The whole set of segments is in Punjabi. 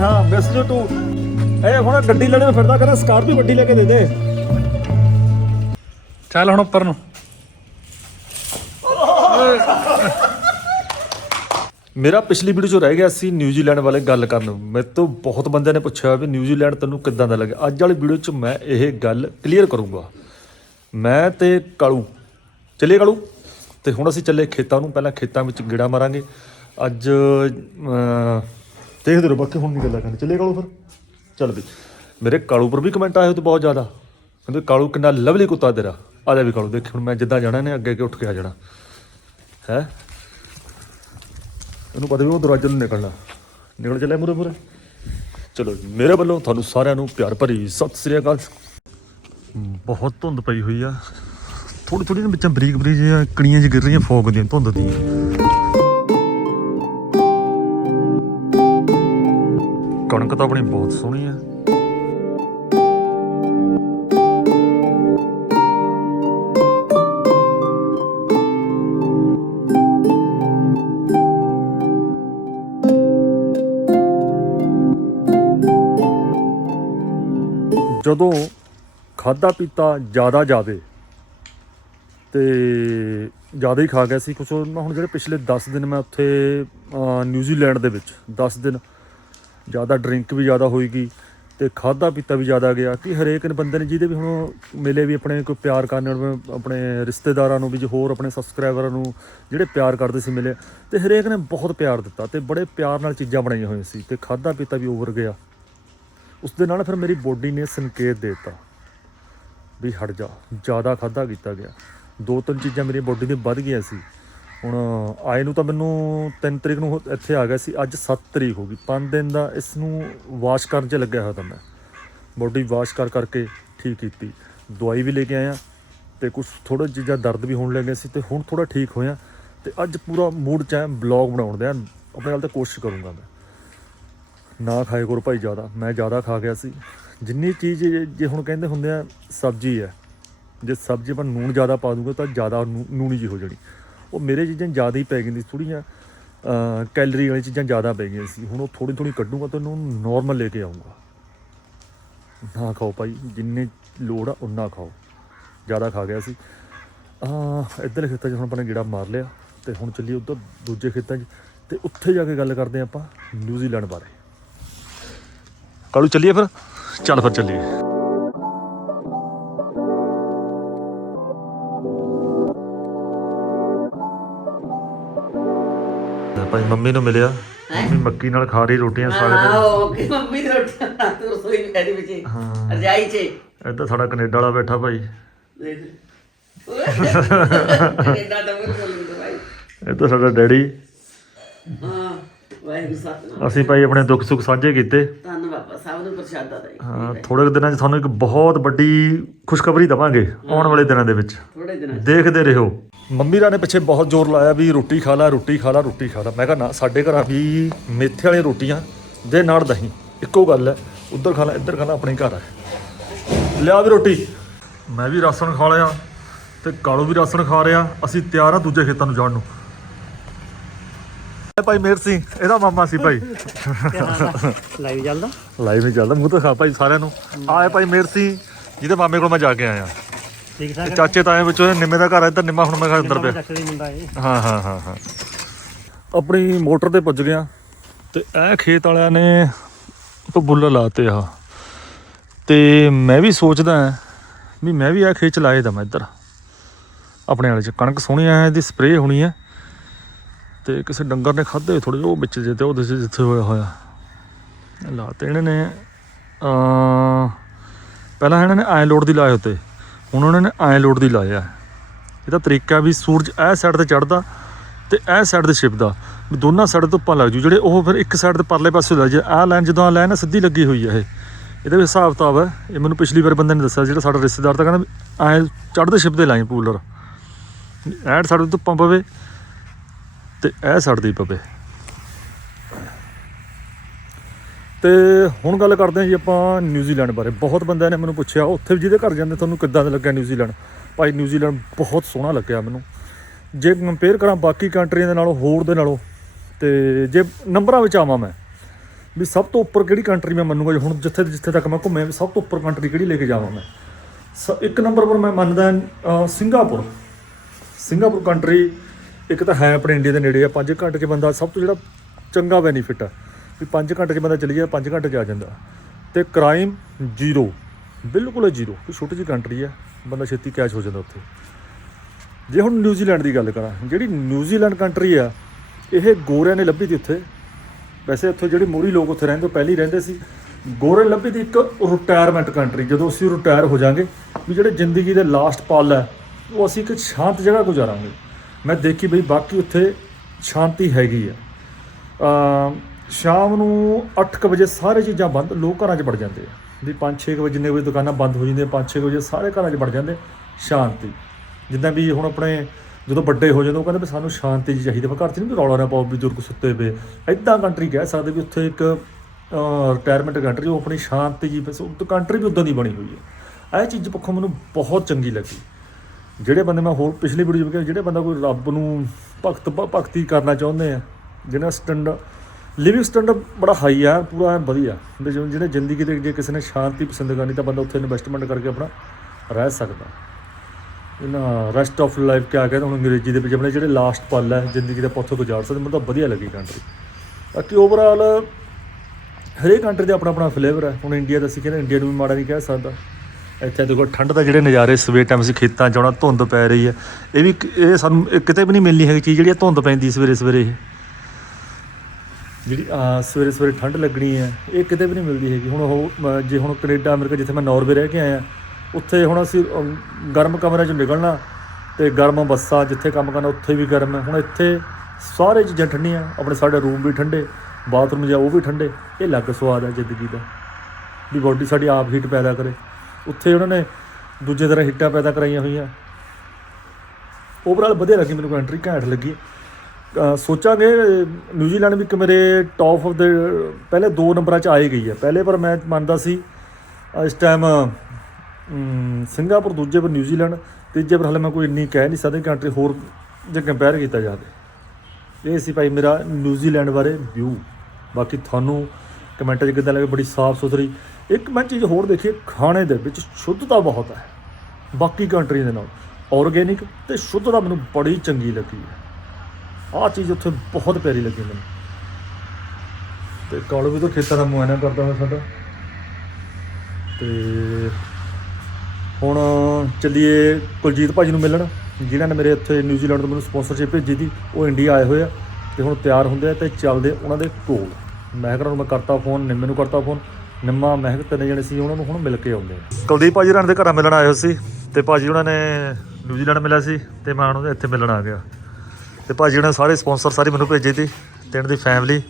ਹਾਂ ਮਿਸ ਯੂ ਟੂ ਇਹ ਹੁਣ ਗੱਡੀ ਲੈਣੇ ਨੂੰ ਫਿਰਦਾ ਕਹਿੰਦਾ ਸਕਾਰਪੀਓ ਵੱਡੀ ਲੈ ਕੇ ਦੇ ਦੇ। ਚੱਲ ਹੁਣ ਉੱਪਰ ਨੂੰ। ਮੇਰਾ ਪਿਛਲੀ ਵੀਡੀਓ 'ਚ ਰਹਿ ਗਿਆ ਸੀ ਨਿਊਜ਼ੀਲੈਂਡ ਵਾਲੇ ਗੱਲ ਕਰਨ। ਮੇਰੇ ਤੋਂ ਬਹੁਤ ਬੰਦਿਆਂ ਨੇ ਪੁੱਛਿਆ ਵੀ ਨਿਊਜ਼ੀਲੈਂਡ ਤੈਨੂੰ ਕਿੱਦਾਂ ਦਾ ਲੱਗਿਆ। ਅੱਜ ਵਾਲੀ ਵੀਡੀਓ 'ਚ ਮੈਂ ਇਹ ਗੱਲ ਕਲੀਅਰ ਕਰੂੰਗਾ। ਮੈਂ ਤੇ ਕਾਲੂ। ਚੱਲੇ ਕਾਲੂ? ਤੇ ਹੁਣ ਅਸੀਂ ਚੱਲੇ ਖੇਤਾਂ ਨੂੰ। ਪਹਿਲਾਂ ਖੇਤਾਂ ਵਿੱਚ ਗੇੜਾ ਮਾਰਾਂਗੇ। ਅੱਜ ਦੇਖਦੇ ਰਹੋ, ਬਾਕੀ ਹੁਣ ਨਹੀਂ ਗੱਲਾਂ ਕਰਨੀ ਚੱਲੇ ਕਾਲੂ ਫਿਰ। ਚੱਲ ਵੀ। ਮੇਰੇ ਕਾਲੂ ਪਰ ਵੀ ਕਮੈਂਟ ਆਏ ਹੋ ਤੇ ਬਹੁਤ ਜ਼ਿਆਦਾ। ਕਹਿੰਦੇ ਕਾਲੂ ਕਿੰਨਾ ਲਵਲੀ ਕੁੱਤਾ ਤੇਰਾ। ਆ ਜਾ ਵੀ ਕਾਲੂ, ਦੇਖ ਹੁਣ ਮੈਂ ਜਿੱਦਾਂ ਜਾਣਾ ਨੇ ਅੱਗੇ ਅੱਗੇ ਉੱਠ ਕੇ ਆ ਜਾਣਾ। ਹੈ? ਇਹਨੂੰ ਪਤਾ ਵੀ ਉਹ ਦਰਵਾਜ਼ੇ ਨੂੰ ਨਿਕਲਣਾ। ਨਿਕਲ ਚੱਲੇ ਮੂਰੇ ਮੂਰੇ ਚਲੋ ਮੇਰੇ ਵੱਲੋਂ ਤੁਹਾਨੂੰ ਸਾਰਿਆਂ ਨੂੰ ਪਿਆਰ ਭਰੀ ਸਤਿ ਸ੍ਰੀ ਅਕਾਲ। ਬਹੁਤ ਧੁੰਦ ਪਈ ਹੋਈ ਆ। ਥੋੜੀ ਥੋੜੀ ਵਿੱਚ ਬਰੀਕ ਬਰੀਕ ਜਿਹੀਆਂ ਕਣੀਆਂ ਜਿਹੀ ਗਿਰ ਰਹੀਆਂ ਫੋਗ ਦੀਆਂ, ਧੁੰਦ ਦੀਆਂ ਕਣਕ ਤਾਂ ਆਪਣੀ ਬਹੁਤ ਸੋਹਣੀ ਆ। ਜਦੋਂ ਖਾਦਾ ਪੀਤਾ ਜ਼ਿਆਦਾ ਜ਼ਿਆਦੇ ਤੇ ਜ਼ਿਆਦਾ ਹੀ ਖਾ ਗਿਆ ਸੀ। ਕੁਛ ਮੈਂ ਹੁਣ ਜਿਹੜੇ ਪਿਛਲੇ 10 ਦਿਨ ਮੈਂ ਉੱਥੇ ਨਿਊਜ਼ੀਲੈਂਡ ਦੇ ਵਿੱਚ 10 ਦਿਨ ਜ਼ਿਆਦਾ ਡਰਿੰਕ ਵੀ ਜ਼ਿਆਦਾ ਹੋਈਗੀ ਤੇ ਖਾਦਾ ਪੀਤਾ ਵੀ ਜ਼ਿਆਦਾ ਗਿਆ। ਕਿ ਹਰੇਕ ਬੰਦੇ ਨੇ ਜਿਹਦੇ ਵੀ ਹੁਣ ਮਿਲੇ ਵੀ ਆਪਣੇ ਕੋਈ ਪਿਆਰ ਕਰਨ ਆਪਣੇ ਰਿਸ਼ਤੇਦਾਰਾਂ ਨੂੰ ਵੀ ਜੋ ਹੋਰ ਆਪਣੇ ਸਬਸਕ੍ਰਾਈਬਰਾਂ ਨੂੰ ਜਿਹੜੇ ਪਿਆਰ ਕਰਦੇ ਸੀ ਮਿਲੇ, ਤੇ ਹਰੇਕ ਨੇ ਬਹੁਤ ਪਿਆਰ ਦਿੱਤਾ ਤੇ ਬੜੇ ਪਿਆਰ ਨਾਲ ਚੀਜ਼ਾਂ ਬਣਾਈਆਂ ਹੋਈਆਂ ਸੀ ਤੇ ਖਾਦਾ ਪੀਤਾ ਵੀ ਓਵਰ ਗਿਆ। ਉਸ ਦੇ ਨਾਲ ਫਿਰ ਮੇਰੀ ਬੋਡੀ ਨੇ ਸੰਕੇਤ ਦੇ ਦਿੱਤਾ ਵੀ ਹਟ ਜਾ, ਜ਼ਿਆਦਾ ਖਾਦਾ ਕੀਤਾ ਗਿਆ। ਦੋ ਤਿੰਨ ਚੀਜ਼ਾਂ ਮੇਰੀ ਬੋਡੀ ਦੇ ਵੱਧ ਗਈਆਂ ਸੀ। ਹੁਣ ਆਏ ਨੂੰ ਤਾਂ ਮੈਨੂੰ 3 ਤਰੀਕ ਨੂੰ ਹੋ- ਇੱਥੇ ਆ ਗਿਆ ਸੀ, ਅੱਜ 7 ਤਰੀਕ ਹੋ ਗਈ। 5 ਦਿਨ ਦਾ ਇਸ ਨੂੰ ਵਾਸ਼ ਕਰਨ 'ਚ ਲੱਗਿਆ ਹੋਇਆ ਤਾਂ ਮੈਂ। ਬੋਡੀ ਵਾਸ਼ ਕਰ ਕਰਕੇ ਠੀਕ ਕੀਤੀ। ਦਵਾਈ ਵੀ ਲੈ ਕੇ ਆਇਆ ਤੇ ਕੁਝ ਥੋੜਾ ਚੀਜ਼ਾਂ ਦਰਦ ਵੀ ਹੋਣ ਲੱਗੇ ਸੀ ਤੇ ਹੁਣ ਥੋੜਾ ਠੀਕ ਹੋਇਆ ਤੇ ਅੱਜ ਪੂਰਾ ਮੂਡ ਚ ਹੈ ਬਲੌਗ ਬਣਾਉਣ ਦਾ ਆਪਣੇ ਨਾਲ ਤਾਂ ਕੋਸ਼ਿਸ਼ ਕਰੂੰਗਾ ਮੈਂ। ਨਾ ਖਾਏ ਕਰੋ ਭਾਈ ਜ਼ਿਆਦਾ, ਮੈਂ ਜ਼ਿਆਦਾ ਖਾ ਗਿਆ ਸੀ। ਜਿੰਨੀ ਚੀਜ਼ ਜੇ- ਹੁਣ ਕਹਿੰਦੇ ਹੁੰਦੇ ਆ, ਸਬਜ਼ੀ ਹੈ। ਜੇ ਸਬਜ਼ੀ ਆਪਾਂ ਨੂਣ ਜ਼ਿਆਦਾ ਪਾ ਦੂੰਗਾ ਤਾਂ ਜ਼ਿਆਦਾ ਨੂੰ- ਨੂਣੀ ਜੀ ਹੋ ਜਾਣੀ। ਉਹ ਮੇਰੇ ਚੀਜ਼ਾਂ ਜ਼ਿਆਦਾ ਹੀ ਪੈ ਗਈਆਂ ਸੀ ਥੋੜੀਆਂ ਕੈਲਰੀ ਵਾਲੀ ਚੀਜ਼ਾਂ ਜ਼ਿਆਦਾ ਪੈ ਗਈਆਂ ਸੀ। ਹੁਣ ਉਹ ਥੋੜੀ ਥੋੜੀ ਕੱਢੂਗਾ ਤਾਂ ਉਹਨੂੰ ਨਾਰਮਲ ਲੈ ਕੇ ਆਉਂਗਾ ਨਾ ਖਾਓ ਭਾਈ, ਜਿੰਨੇ ਲੋੜ ਆ ਉਨਾ ਖਾਓ। ਜ਼ਿਆਦਾ ਖਾ ਗਿਆ ਸੀ। ਆ ਇੱਧਰ ਖੇਤਾਂ 'ਚ ਹੁਣ ਆਪਾਂ ਨੇ ਗੇੜਾ ਮਾਰ ਲਿਆ ਤੇ ਹੁਣ ਚੱਲੀਏ ਉੱਧਰ ਦੂਜੇ ਖੇਤਾਂ 'ਚ ਤੇ ਉੱਥੇ ਜਾ ਕੇ ਗੱਲ ਕਰਦੇ ਹਾਂ ਆਪਾਂ ਨਿਊਜ਼ੀਲੈਂਡ ਬਾਰੇ। ਕਾਲੂ, ਚੱਲੀਏ ਫਿਰ? ਚੱਲ ਫਿਰ ਚੱਲੀਏ। ਭਾਈ ਮੰਮੀ ਨੂੰ ਮਿਲਿਆ। ਮੰਮੀ ਮੱਕੀ ਨਾਲ ਖਾ ਰਹੀ ਰੋਟੀਆਂ ਸਾਗ ਆਹੋ ਕਿ ਮੰਮੀ ਦੀ ਰੋਟੀ ਤੂੰ ਰਸੋਈ ਇਹਦੇ ਵਿੱਚ ਹਾਂ। ਰਜਾਈ 'ਚ। ਇੱਧਰ ਸਾਡਾ ਕੈਨੇਡਾ ਵਾਲਾ ਬੈਠਾ ਭਾਈ। ਦੇਖ। ਇਹਦਾ ਤਾਂ ਭਾਈ। ਇੱਧਰ ਸਾਡਾ ਡੈਡੀ। ਹਾਂ ਵਾਹਿਗੁਰੂ ਸਤਨਾਮ। ਅਸੀਂ ਭਾਈ ਆਪਣੇ ਦੁੱਖ ਸੁੱਖ ਸਾਂਝੇ ਕੀਤੇ। ਧੰਨ ਬਾਬਾ ਸਭ ਨੂੰ ਪ੍ਰਸ਼ਾਦਾ ਦੇ ਹਾਂ ਥੋੜੇ ਕੁ ਦਿਨਾਂ 'ਚ ਤੁਹਾਨੂੰ ਇੱਕ ਬਹੁਤ ਵੱਡੀ ਖੁਸ਼ਖਬਰੀ ਦਵਾਂਗੇ ਆਉਣ ਵਾਲੇ ਦਿਨਾਂ ਦੇ ਵਿੱਚ। ਥੋੜੇ ਦਿਨਾਂ 'ਚ। ਦੇਖਦੇ ਰਹੋ। ਮੰਮੀ ਰਾਂ ਨੇ ਪਿੱਛੇ ਬਹੁਤ ਜ਼ੋਰ ਲਾਇਆ ਵੀ ਰੋਟੀ ਖਾ ਲੈ ਰੋਟੀ ਖਾ ਲੈ ਰੋਟੀ ਖਾ ਲੈ। ਮੈਂ ਕਿਹਾ ਨਾ ਸਾਡੇ ਘਰਾਂ ਵੀ ਮੇਥੇ ਵਾਲੀਆਂ ਰੋਟੀਆਂ ਦੇ ਨਾਲ ਦਹੀਂ ਇੱਕੋ ਗੱਲ ਹੈ। ਉੱਧਰ ਖਾ ਲੈ ਇੱਧਰ ਖਾ ਲੈ ਆਪਣੇ ਘਰ ਹੈ ਲਿਆ ਵੀ ਰੋਟੀ। ਮੈਂ ਵੀ ਰਾਸ਼ਨ ਖਾ ਲਿਆ ਤੇ ਕਾਲੂ ਵੀ ਰਾਸ਼ਨ ਖਾ ਰਿਹਾ। ਅਸੀਂ ਤਿਆਰ ਆ ਦੂਜੇ ਖੇਤਾਂ ਨੂੰ ਜਾਣ ਨੂੰ। ਇਹ ਭਾਈ ਮੇਰ ਸਿੰਘ ਇਹਦਾ ਮਾਮਾ ਸੀ ਭਾਈ। ਲਾਈਵ ਚੱਲਦਾ? ਲਾਈਵ ਨਹੀਂ ਚੱਲਦਾ ਮੂੰਹ ਤਾਂ ਖਾ ਭਾਈ ਸਾਰਿਆਂ ਨੂੰ। ਆਏ ਭਾਈ ਮੇਰ ਸਿੰਘ ਜਿਹਦੇ ਮਾਮੇ ਕੋਲ ਮੈਂ ਜਾ ਕੇ ਆਇਆ। ਠੀਕ ਤੇ ਠਾਕ ਚਾਚੇ ਤਾਏ ਵਿੱਚੋਂ ਨਿੰਮੇ ਦਾ ਘਰ ਹੈ ਇੱਧਰ ਨਿੰਮਾ ਹੁਣ ਮੈਂ ਕਿਹਾ ਅੰਦਰ ਪਿਆ। ਮੁੰਡਾ ਹਾਂ ਹਾਂ ਹਾਂ ਹਾਂ ਆਪਣੀ ਮੋਟਰ ਤੇ ਪੁੱਜ ਗਿਆ ਤੇ ਇਹ ਖੇਤ ਵਾਲਿਆਂ ਨੇ ਤੋਂ ਬੁੱਲ ਲਾਤੇ ਆ। ਤੇ ਮੈਂ ਵੀ ਸੋਚਦਾ ਵੀ ਮੈਂ ਵੀ ਇਹ ਖੇਤ ਚ ਲਾਏ ਦਮ ਇੱਧਰ। ਆਪਣੇ ਵਾਲੇ ਚ ਕਣਕ ਸੋਹਣੀ ਆ ਇਹਦੀ ਸਪਰੇਅ ਹੋਣੀ ਹੈ ਤੇ ਕਿਸੇ ਡੰਗਰ ਨੇ ਖਾਦੇ ਥੋੜੇ ਉਹ ਵਿੱਚ ਜੇ ਤੇ ਉਹ ਜਿੱਥੇ ਜਿੱਥੇ ਹੋਇਆ ਹੋਇਆ। ਲਾਤੇ ਇਹਨਾਂ ਨੇ ਅ ਪਹਿਲਾਂ ਇਹਨਾਂ ਨੇ ਐ ਲੋਡ ਦੀ ਲਾਏ ਉੱਤੇ। ਹੁਣ ਉਹਨਾਂ ਨੇ ਐ ਲੋਡ ਦੀ ਲਾਇਆ। ਇਹਦਾ ਤਰੀਕਾ ਵੀ ਸੂਰਜ ਇਹ ਸਾਈਡ ਤੇ ਚੜਦਾ ਤੇ ਇਹ ਸਾਈਡ ਤੇ ਛਿਪਦਾ। ਵੀ ਦੋਨਾਂ ਸਾਈਡ ਧੁੱਪਾਂ ਲੱਗ ਜੂ। ਜਿਹੜੇ ਉਹ ਫਿਰ ਇੱਕ ਸਾਈਡ ਤੇ ਪਰਲੇ ਪਾਸੇ ਲੱਗ ਜਾ ਆਹ ਲਾਈਨ ਜਦੋਂ ਆ ਲਾਈਨ ਨਾ ਸਿੱਧੀ ਲੱਗੀ ਹੋਈ ਹੈ ਇਹ। ਇਹਦੇ ਵਿੱਚ ਹਿਸਾਬ ਕਿਤਾਬ ਹੈ ਇਹ ਮੈਨੂੰ ਪਿਛਲੀ ਵਾਰ ਬੰਦੇ ਨੇ ਦੱਸਿਆ ਜਿਹੜਾ ਸਾਡਾ ਰਿਸ਼ਤੇਦਾਰ ਤਾਂ ਕਹਿੰਦਾ ਐ ਚੜਦੇ ਛਿਪਦੇ ਲਾਈ ਪੂਲਰ ਐਡ ਸਾਈਡ ਤੇ ਧੁੱਪਾਂ ਪਵੇ ਤੇ ਇਹ ਸਾਈਡ ਦੀ ਪਵੇ। ਤੇ ਹੁਣ ਗੱਲ ਕਰਦੇ ਹਾਂ ਜੀ ਆਪਾਂ ਨਿਊਜ਼ੀਲੈਂਡ ਬਾਰੇ। ਬਹੁਤ ਬੰਦਿਆਂ ਨੇ ਮੈਨੂੰ ਪੁੱਛਿਆ, ਉੱਥੇ ਵੀ ਜਿਹਦੇ ਘਰ ਜਾਂਦੇ, ਤੁਹਾਨੂੰ ਕਿੱਦਾਂ ਦਾ ਲੱਗਿਆ ਨਿਊਜ਼ੀਲੈਂਡ ਭਾਈ ਨਿਊਜ਼ੀਲੈਂਡ ਬਹੁਤ ਸੋਹਣਾ ਲੱਗਿਆ ਮੈਨੂੰ। ਜੇ ਕੰਪੇਅਰ ਕਰਾਂ ਬਾਕੀ ਕੰਟਰੀਆਂ ਦੇ ਨਾਲੋਂ, ਹੋਰ ਦੇ ਨਾਲੋਂ, ਤੇ ਜੇ ਨੰਬਰਾਂ ਵਿੱਚ ਆਵਾਂ ਮੈਂ, ਵੀ ਸਭ ਤੋਂ ਉੱਪਰ ਕਿਹੜੀ ਕੰਟਰੀ ਮੈਂ ਮੰਨੂਗਾ? ਹੁਣ ਜਿੱਥੇ ਜਿੱਥੇ ਤੱਕ ਮੈਂ ਘੁੰਮਿਆ, ਵੀ ਸਭ ਤੋਂ ਉੱਪਰ ਕੰਟਰੀ ਕਿਹੜੀ ਲੈ ਕੇ ਜਾਵਾਂ ਮੈਂ? ਸ- ਇੱਕ ਨੰਬਰ ਪਰ ਮੈਂ ਮੰਨਦਾ ਸਿੰਗਾਪੁਰ ਸਿੰਗਾਪੁਰ ਕੰਟਰੀ ਇੱਕ ਤਾਂ ਹੈ ਆਪਣੇ ਇੰਡੀਆ ਦੇ ਨੇੜੇ ਆ 5 ਘੰਟੇ 'ਚ ਬੰਦਾ, ਸਭ ਤੋਂ ਜਿਹੜਾ ਚੰਗਾ ਬੈਨੀਫਿਟ ਆ। ਵੀ 5 ਘੰਟੇ 'ਚ ਬੰਦਾ ਚਲੀ ਜਾ 5 ਘੰਟੇ 'ਚ ਆ ਜਾਂਦਾ। ਤੇ ਕ੍ਰਾਈਮ ਜ਼ੀਰੋ, ਬਿਲਕੁਲ ਜ਼ੀਰੋ, ਕੋਈ ਛੋਟੀ ਜਿਹੀ ਕੰਟਰੀ ਆ ਬੰਦਾ ਛੇਤੀ ਕੈਚ ਹੋ ਜਾਂਦਾ ਉੱਥੇ। ਜੇ ਹੁਣ ਨਿਊਜ਼ੀਲੈਂਡ ਦੀ ਗੱਲ ਕਰਾਂ, ਜਿਹੜੀ ਨਿਊਜ਼ੀਲੈਂਡ ਕੰਟਰੀ ਆ, ਇਹ ਗੋਰਿਆਂ ਨੇ ਲੱਭੀ ਤੀ ਉੱਥੇ। ਵੈਸੇ ਉੱਥੇ ਜਿਹੜੇ ਮੋਰੀ ਲੋਕ ਉੱਥੇ ਰਹਿੰਦੇ, ਉਹ ਪਹਿਲਾਂ ਰਹਿੰਦੇ ਸੀ। ਗੋਰੇ ਲੱਭੀ ਦੀ ਇੱਕ ਰਿਟਾਇਰਮੈਂਟ ਕੰਟਰੀ ਜਦੋਂ ਅਸੀਂ ਰਿਟਾਇਰ ਹੋ ਜਾਾਂਗੇ, ਵੀ ਜਿਹੜੇ ਜ਼ਿੰਦਗੀ ਦੇ ਲਾਸਟ ਪਲ ਹੈ, ਉਹ ਅਸੀਂ ਇੱਕ ਸ਼ਾਂਤ ਜਗ੍ਹਾ ਗੁਜ਼ਾਰਾਂਗੇ। ਮੈਂ ਦੇਖੀ ਬਈ, ਬਾਕੀ ਉੱਥੇ ਸ਼ਾਂਤੀ ਹੈਗੀ ਆ ਸ਼ਾਮ ਨੂੰ 8:00 ਵਜੇ ਸਾਰੇ ਚੀਜ਼ਾਂ ਬੰਦ, ਲੋਕ ਘਰਾਂ 'ਚ ਵੜ ਜਾਂਦੇ ਆ। ਵੀ 5-6 ਵਜੇ ਜਿੰਨੇ ਵਜੇ ਦੁਕਾਨਾਂ ਬੰਦ ਹੋ ਜਾਂਦੀਆਂ 5-6 ਵਜੇ ਸਾਰੇ ਘਰਾਂ 'ਚ ਵੜ ਜਾਂਦੇ, ਸ਼ਾਂਤੀ। ਜਿੱਦਾਂ ਵੀ ਹੁਣ ਆਪਣੇ ਜਦੋਂ ਵੱਡੇ ਹੋ ਜਾਂਦੇ, ਉਹ ਕਹਿੰਦੇ ਵੀ ਸਾਨੂੰ ਸ਼ਾਂਤੀ ਜੀ ਚਾਹੀਦੀ ਹੈ ਘਰ 'ਚ ਨਹੀਂ ਵੀ ਰੌਲਾ ਨਾ ਪਾਓ ਬਜ਼ੁਰਗ ਸੁੱਤੇ ਪਏ। ਐਦਾਂ ਕੰਟਰੀ ਕਹਿ ਸਕਦੇ ਵੀ ਉੱਥੇ ਇੱਕ ਰਿਟਾਇਰਮੈਂਟ ਕੰਟਰੀ ਉਹ ਆਪਣੀ ਸ਼ਾਂਤੀ ਜੀ, ਬਸ ਉਹ ਕੰਟਰੀ ਵੀ ਉਦਾਂ ਦੀ ਬਣੀ ਹੋਈ ਹੈ ਇਹ ਚੀਜ਼ ਪੱਖੋਂ ਮੈਨੂੰ ਬਹੁਤ ਚੰਗੀ ਲੱਗੀ। ਜਿਹੜੇ ਬੰਦੇ ਮੈਂ ਹੋਰ ਪਿਛਲੀ ਵੀਡੀਓ ਵਿੱਚ ਕਿਹਾ, ਜਿਹੜੇ ਬੰਦਾ ਕੋਈ ਰੱਬ ਨੂੰ ਭਗਤ ਭ- ਭਗਤੀ ਕਰਨਾ ਚਾਹੁੰਦੇ ਆ ਜਿਹੜਾ ਸਟੈਂਡਰਡ ਲਿਵਿੰਗ ਸਟੈਂਡਰਡ ਬੜਾ ਹਾਈ ਆ, ਪੂਰਾ ਵਧੀਆ। ਵੀ ਜਿਵੇਂ ਜਿਹੜੇ ਜ਼ਿੰਦਗੀ ਦੇ ਜੇ ਕਿਸੇ ਨੇ ਸ਼ਾਂਤੀ ਪਸੰਦ ਕਰਨੀ ਤਾਂ ਬੰਦਾ ਉੱਥੇ ਇਨਵੈਸਟਮੈਂਟ ਕਰਕੇ ਆਪਣਾ ਰਹਿ ਸਕਦਾ। ਇਹਨਾਂ ਰੈਸਟ ਆਫ ਲਾਈਫ ਕਿਆ ਕਹਿੰਦੇ ਹੁਣ ਅੰਗਰੇਜ਼ੀ ਦੇ ਵਿੱਚ ਆਪਣੇ ਜਿਹੜੇ ਲਾਸਟ ਪਲ ਹੈ ਜ਼ਿੰਦਗੀ ਦਾ ਪੱਥਰ ਗੁਜ਼ਾਰ ਸਕਦੇ ਮੈਨੂੰ ਤਾਂ ਵਧੀਆ ਲੱਗੀ ਕੰਟਰੀ ਬਾਕੀ ਓਵਰਆਲ ਹਰੇਕ ਕੰਟਰੀ ਦਾ ਆਪਣਾ ਆਪਣਾ ਫਲੇਵਰ ਹੈ ਹੁਣ ਇੰਡੀਆ ਦਾ ਅਸੀਂ ਕਹਿੰਦੇ ਇੰਡੀਆ ਨੂੰ ਵੀ ਮਾੜਾ ਨਹੀਂ ਕਹਿ ਸਕਦਾ। ਇੱਥੇ ਦੇਖੋ, ਠੰਡ ਦਾ ਜਿਹੜੇ ਨਜ਼ਾਰੇ ਸਵੇਰ ਟਾਈਮ ਅਸੀਂ ਖੇਤਾਂ 'ਚ ਆਉਣਾ ਧੁੰਦ ਪੈ ਰਹੀ ਹੈ ਇਹ ਵੀ ਇਹ ਸਾਨੂੰ ਇਹ ਕਿਤੇ ਵੀ ਨਹੀਂ ਮਿਲਣੀ ਹੈਗੀ ਚੀਜ਼ ਜਿਹੜੀ ਇਹ ਧੁੰਦ ਪੈਂਦੀ ਸਵੇਰੇ ਸਵੇਰੇ ਇਹ। ਜਿਹੜੀ, ਆ, ਸਵੇਰੇ ਸਵੇਰੇ ਠੰਡ ਲੱਗਣੀ ਹੈ, ਇਹ ਕਿਤੇ ਵੀ ਨਹੀਂ ਮਿਲਦੀ ਹੈਗੀ। ਹੁਣ ਉਹ ਜੇ ਹੁਣ ਕੈਨੇਡਾ, ਅਮਰੀਕਾ, ਜਿੱਥੇ ਮੈਂ ਨਾਰਵੇ ਰਹਿ ਕੇ ਆਇਆ, ਉੱਥੇ ਹੁਣ ਅਸੀਂ ਗਰਮ ਕਮਰੇ 'ਚੋਂ ਨਿਕਲਣਾ ਤੇ ਗਰਮ ਬੱਸਾਂ, ਜਿੱਥੇ ਕੰਮ ਕਰਨਾ, ਉੱਥੇ ਵੀ ਗਰਮ ਹੈ। ਹੁਣ ਇੱਥੇ ਸਾਰੇ ਚੀਜ਼ਾਂ ਠੰਡੀਆਂ, ਆਪਣੇ ਸਾਡੇ ਰੂਮ ਵੀ ਠੰਡੇ, ਬਾਥਰੂਮ ਜਾਂ ਉਹ ਵੀ ਠੰਡੇ, ਇਹ ਅਲੱਗ ਸਵਾਦ ਹੈ ਜ਼ਿੰਦਗੀ ਦਾ। ਵੀ ਬੋਡੀ ਸਾਡੀ ਆਪ ਹੀਟ ਪੈਦਾ ਕਰੇ। ਉੱਥੇ ਉਹਨਾਂ ਨੇ ਦੂਜੇ ਤਰ੍ਹਾਂ ਹੀਟਾਂ ਪੈਦਾ ਕਰਾਈਆਂ ਹੋਈਆਂ। ਓਵਰਆਲ ਵਧੀਆ ਲੱਗੀ ਮੈਨੂੰ ਕੰਟਰੀ ਘੈਂਟ ਲੱਗੀ। ਸੋਚਾਂਗੇ, ਨਿਊਜ਼ੀਲੈਂਡ ਵੀ ਇੱਕ ਮੇਰੇ ਟੌਪ ਆਫ ਦੇ ਪਹਿਲੇ ਦੋ ਨੰਬਰਾਂ 'ਚ ਆਈ ਗਈ ਹੈ। ਪਹਿਲੇ ਪਰ ਮੈਂ ਮੰਨਦਾ ਸੀ ਇਸ ਟਾਈਮ ਸਿੰਗਾਪੁਰ, ਦੂਜੇ ਪਰ ਨਿਊਜ਼ੀਲੈਂਡ, ਤੀਜੇ ਪਰ ਹਲੇ ਮੈਂ ਕੋਈ ਇੰਨੀ ਕਹਿ ਨਹੀਂ ਸਕਦਾ ਕੰਟਰੀ ਹੋਰ ਜੇ ਕੰਪੇਅਰ ਕੀਤਾ ਜਾਵੇ। ਇਹ ਸੀ ਭਾਈ ਮੇਰਾ ਨਿਊਜ਼ੀਲੈਂਡ ਬਾਰੇ ਵਿਊ ਬਾਕੀ ਤੁਹਾਨੂੰ ਕਮੈਂਟਾਂ 'ਚ ਕਿੱਦਾਂ ਲੱਗੇ, ਬੜੀ ਸਾਫ਼ ਸੁਥਰੀ। ਇੱਕ ਮੈਂ ਚੀਜ਼ ਹੋਰ ਦੇਖੀ, ਖਾਣੇ ਦੇ ਵਿੱਚ ਸ਼ੁੱਧਤਾ ਬਹੁਤ ਹੈ। ਬਾਕੀ ਕੰਟਰੀਆਂ ਦੇ ਨਾਲ ਆਰਗੇਨਿਕ ਤੇ ਸ਼ੁੱਧਤਾ ਮੈਨੂੰ ਬੜੀ ਚੰਗੀ ਲੱਗੀ ਹੈ। ਆਹ ਚੀਜ਼ ਉੱਥੇ ਬਹੁਤ ਪਿਆਰੀ ਲੱਗੀ ਮੈਨੂੰ। ਤੇ ਕਾਲੂ ਵੀ ਤੋਂ ਖੇਤਾਂ ਦਾ ਮੁਆਇਨਾ ਕਰਦਾ ਹੋਇਆ ਸਾਡਾ। ਤੇ ਹੁਣ ਚੱਲੀਏ ਕੁਲਜੀਤ ਭਾਜੀ ਨੂੰ ਮਿਲਣ, ਜਿਨ੍ਹਾਂ ਨੇ ਮੇਰੇ ਇੱਥੇ ਨਿਊਜ਼ੀਲੈਂਡ ਤੋਂ ਮੈਨੂੰ ਸਪਾਂਸਰਸ਼ਿਪ ਭੇਜੀ ਦੀ ਉਹ ਇੰਡੀਆ ਆਏ ਹੋਏ ਆ ਤੇ ਹੁਣ ਤਿਆਰ ਹੁੰਦੇ ਆ ਤੇ ਚੱਲਦੇ ਉਹਨਾਂ ਦੇ ਕੋਲ। ਮਹਿਕ ਨੂੰ ਮੈਂ ਕਰਤਾ ਫੋਨ, ਨਿੰਮੇ ਨੂੰ ਕਰਤਾ ਫੋਨ। ਨਿੰਮਾ ਮਹਿਕ ਤਿੰਨ ਜਣੇ ਸੀ, ਉਹਨਾਂ ਨੂੰ ਹੁਣ ਮਿਲ ਕੇ ਆਉਂਦੇ ਆ। ਕੁਲਦੀਪ ਭਾਜੀ ਉਹਨਾਂ ਦੇ ਘਰਾਂ ਮਿਲਣ ਆਏ ਹੋ ਸੀ ਤੇ ਭਾਜੀ ਉਹਨਾਂ ਨੇ ਨਿਊਜ਼ੀਲੈਂਡ ਮਿਲਿਆ ਸੀ ਤੇ ਮੈਂ ਉਹਨਾਂ ਦੇ ਇੱਥੇ ਮਿਲਣ ਆ ਗਿਆ। ਤੇ ਭਾਜੀ ਉਹਨਾਂ ਨੇ ਸਾਰੇ ਸਪਾਂਸਰ ਸਾਰੇ ਮੈਨੂੰ ਭੇਜੇ ਤੇ ਇਹਨਾਂ ਦੀ ਫੈਮਿਲੀ